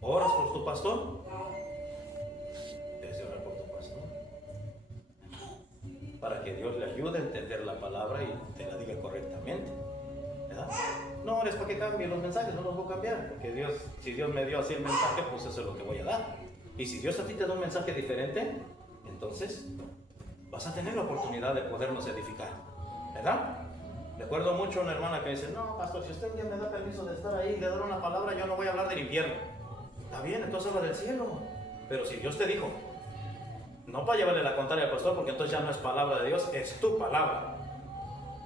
¿Oras por tu pastor? Debes de orar por tu pastor. Para que Dios le ayude a entender la palabra y te la diga correctamente. ¿Verdad? No ores para que cambie los mensajes, no los voy a cambiar. Porque si Dios me dio así el mensaje, pues eso es lo que voy a dar. Y si Dios a ti te da un mensaje diferente, entonces vas a tener la oportunidad de podernos edificar. ¿Verdad? Recuerdo mucho a una hermana que dice, no, pastor, si usted un día me da permiso de estar ahí y de dar una palabra, yo no voy a hablar del infierno. Está bien, entonces habla del cielo. Pero si Dios te dijo, no para llevarle la contraria al pastor, porque entonces ya no es palabra de Dios, es tu palabra.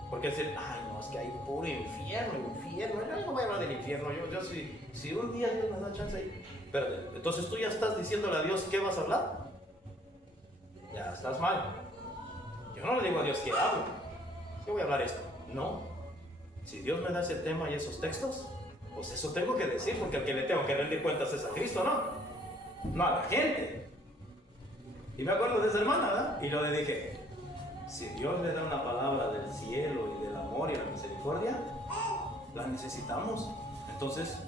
Porque decir, ay, no, es que hay puro infierno. Yo no voy a hablar del infierno. Yo si un día Dios me da chance ahí. Espérate, entonces tú ya estás diciéndole a Dios qué vas a hablar. Ya estás mal. Yo no le digo a Dios que hable. Yo voy a hablar esto. No. Si Dios me da ese tema y esos textos, pues eso tengo que decir, porque al que le tengo que rendir cuentas es a Cristo, ¿no? No a la gente. Y me acuerdo de esa hermana, ¿verdad? Y yo le dije, si Dios le da una palabra del cielo y del amor y la misericordia, la necesitamos. Entonces,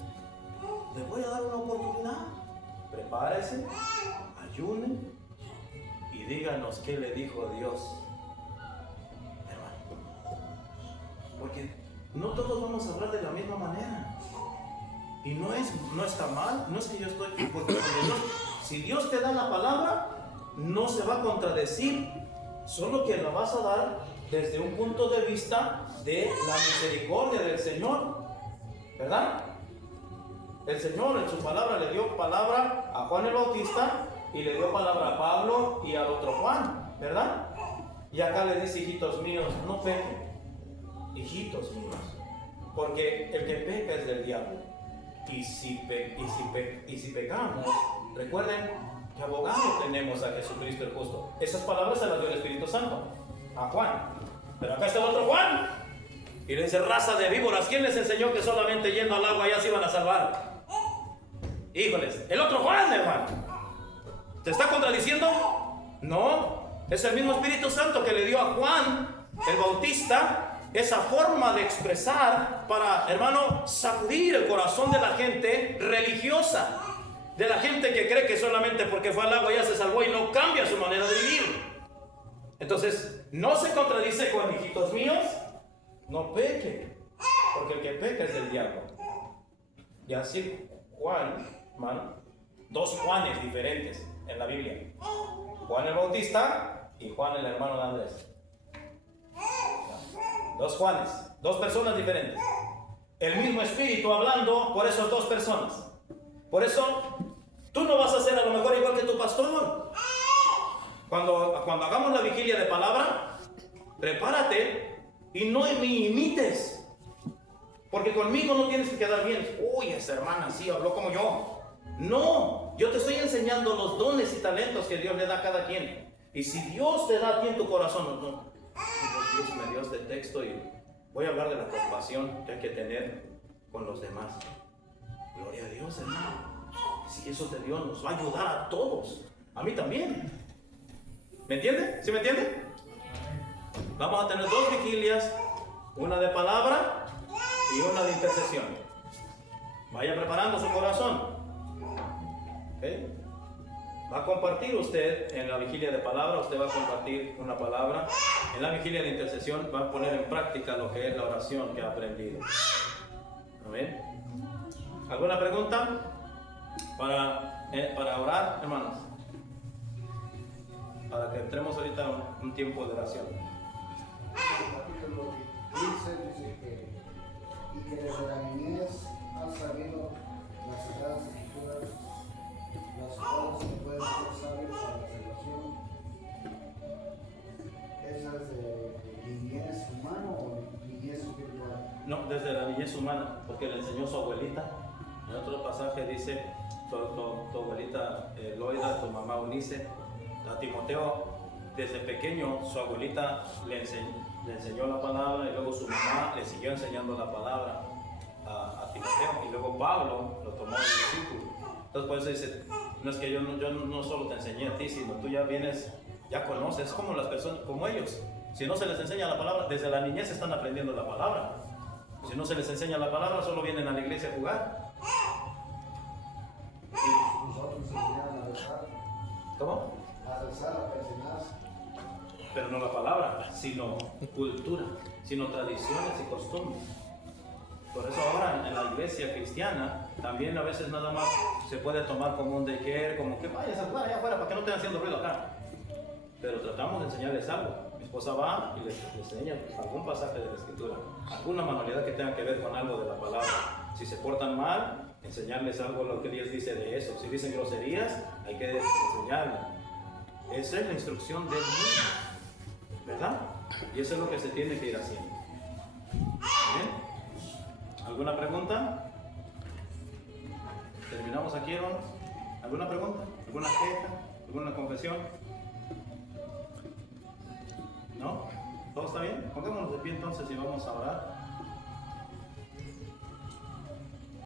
le voy a dar una oportunidad. Prepárese, ayune y díganos qué le dijo Dios. Hermano, porque no todos vamos a hablar de la misma manera. Y no está mal, no es que yo estoy... Porque si Dios te da la palabra, no se va a contradecir, solo que la vas a dar desde un punto de vista de la misericordia del Señor, ¿verdad? El Señor en su palabra le dio palabra a Juan el Bautista y le dio palabra a Pablo y al otro Juan, ¿verdad? Y acá le dice, hijitos míos, no pequen, hijitos míos, porque el que peca es del diablo. Y si pecamos, recuerden que abogado tenemos a Jesucristo el justo. Esas palabras se las dio el Espíritu Santo a Juan. Pero acá está el otro Juan. Y le dice, raza de víboras, ¿quién les enseñó que solamente yendo al agua ya se iban a salvar? Híjoles, el otro Juan, hermano. ¿Te está contradiciendo? No, es el mismo Espíritu Santo que le dio a Juan el Bautista esa forma de expresar para, hermano, sacudir el corazón de la gente religiosa, de la gente que cree que solamente porque fue al agua ya se salvó y no cambia su manera de vivir. Entonces, no se contradice con hijitos míos, no pequen, porque el que peca es del diablo. Y así Juan, hermano, dos Juanes diferentes en la Biblia: Juan el Bautista y Juan el hermano de Andrés. Dos Juanes, dos personas diferentes. El mismo Espíritu hablando por esas dos personas. Por eso, tú no vas a ser a lo mejor igual que tu pastor. Cuando hagamos la vigilia de palabra, prepárate y no me imites. Porque conmigo no tienes que quedar bien. Uy, esa hermana sí habló como yo. No, yo te estoy enseñando los dones y talentos que Dios le da a cada quien. Y si Dios te da a ti en tu corazón, no. Dios me dio este texto y voy a hablar de la compasión que hay que tener con los demás. Gloria a Dios, hermano. Si eso te dio, nos va a ayudar a todos. A mí también. ¿Me entiende? ¿Sí me entiende? Vamos a tener dos vigilias, una de palabra y una de intercesión. Vaya preparando su corazón. ¿Okay? Va a compartir usted en la vigilia de palabra, usted va a compartir una palabra. En la vigilia de intercesión va a poner en práctica lo que es la oración que ha aprendido. ¿Amén? ¿Alguna pregunta para orar, hermanos? Para que entremos ahorita un tiempo de oración. Dice que, y que desde la niñez han sabido las sagradas escrituras, las cuales se pueden ser sabios para la salvación. ¿Esa es de niñez humana o niñez espiritual? No, desde la niñez humana, porque le enseñó su abuelita. En otro pasaje dice, tu abuelita Loida, tu mamá Eunice, a Timoteo, desde pequeño su abuelita le enseñó la palabra y luego su mamá le siguió enseñando la palabra a Timoteo, y luego Pablo lo tomó de discípulo. Entonces por eso dice, no es que yo no solo te enseñé a ti, sino tú ya vienes, ya conoces, como las personas, como ellos. Si no se les enseña la palabra, desde la niñez están aprendiendo la palabra. Si no se les enseña la palabra, solo vienen a la iglesia a jugar. Nosotros enseñaron a rezar. ¿Cómo? A rezar, a persignarse. Pero no la palabra, sino cultura, sino tradiciones y costumbres. Por eso ahora en la iglesia cristiana también a veces nada más se puede tomar como un daycare, como que vayas a jugar allá afuera para que no estén haciendo ruido acá. Pero tratamos de enseñarles algo. Mi esposa va y les enseña algún pasaje de la Escritura, alguna manualidad que tenga que ver con algo de la palabra. Si se portan mal, enseñarles algo lo que Dios dice de eso. Si dicen groserías, hay que enseñarles. Esa es la instrucción del niño, ¿verdad? Y eso es lo que se tiene que ir haciendo. ¿Bien? ¿Alguna pregunta? ¿Terminamos aquí, hermanos? ¿Alguna pregunta? ¿Alguna queja? ¿Alguna confesión? ¿No? ¿Todo está bien? Pongámonos de pie entonces y vamos a orar.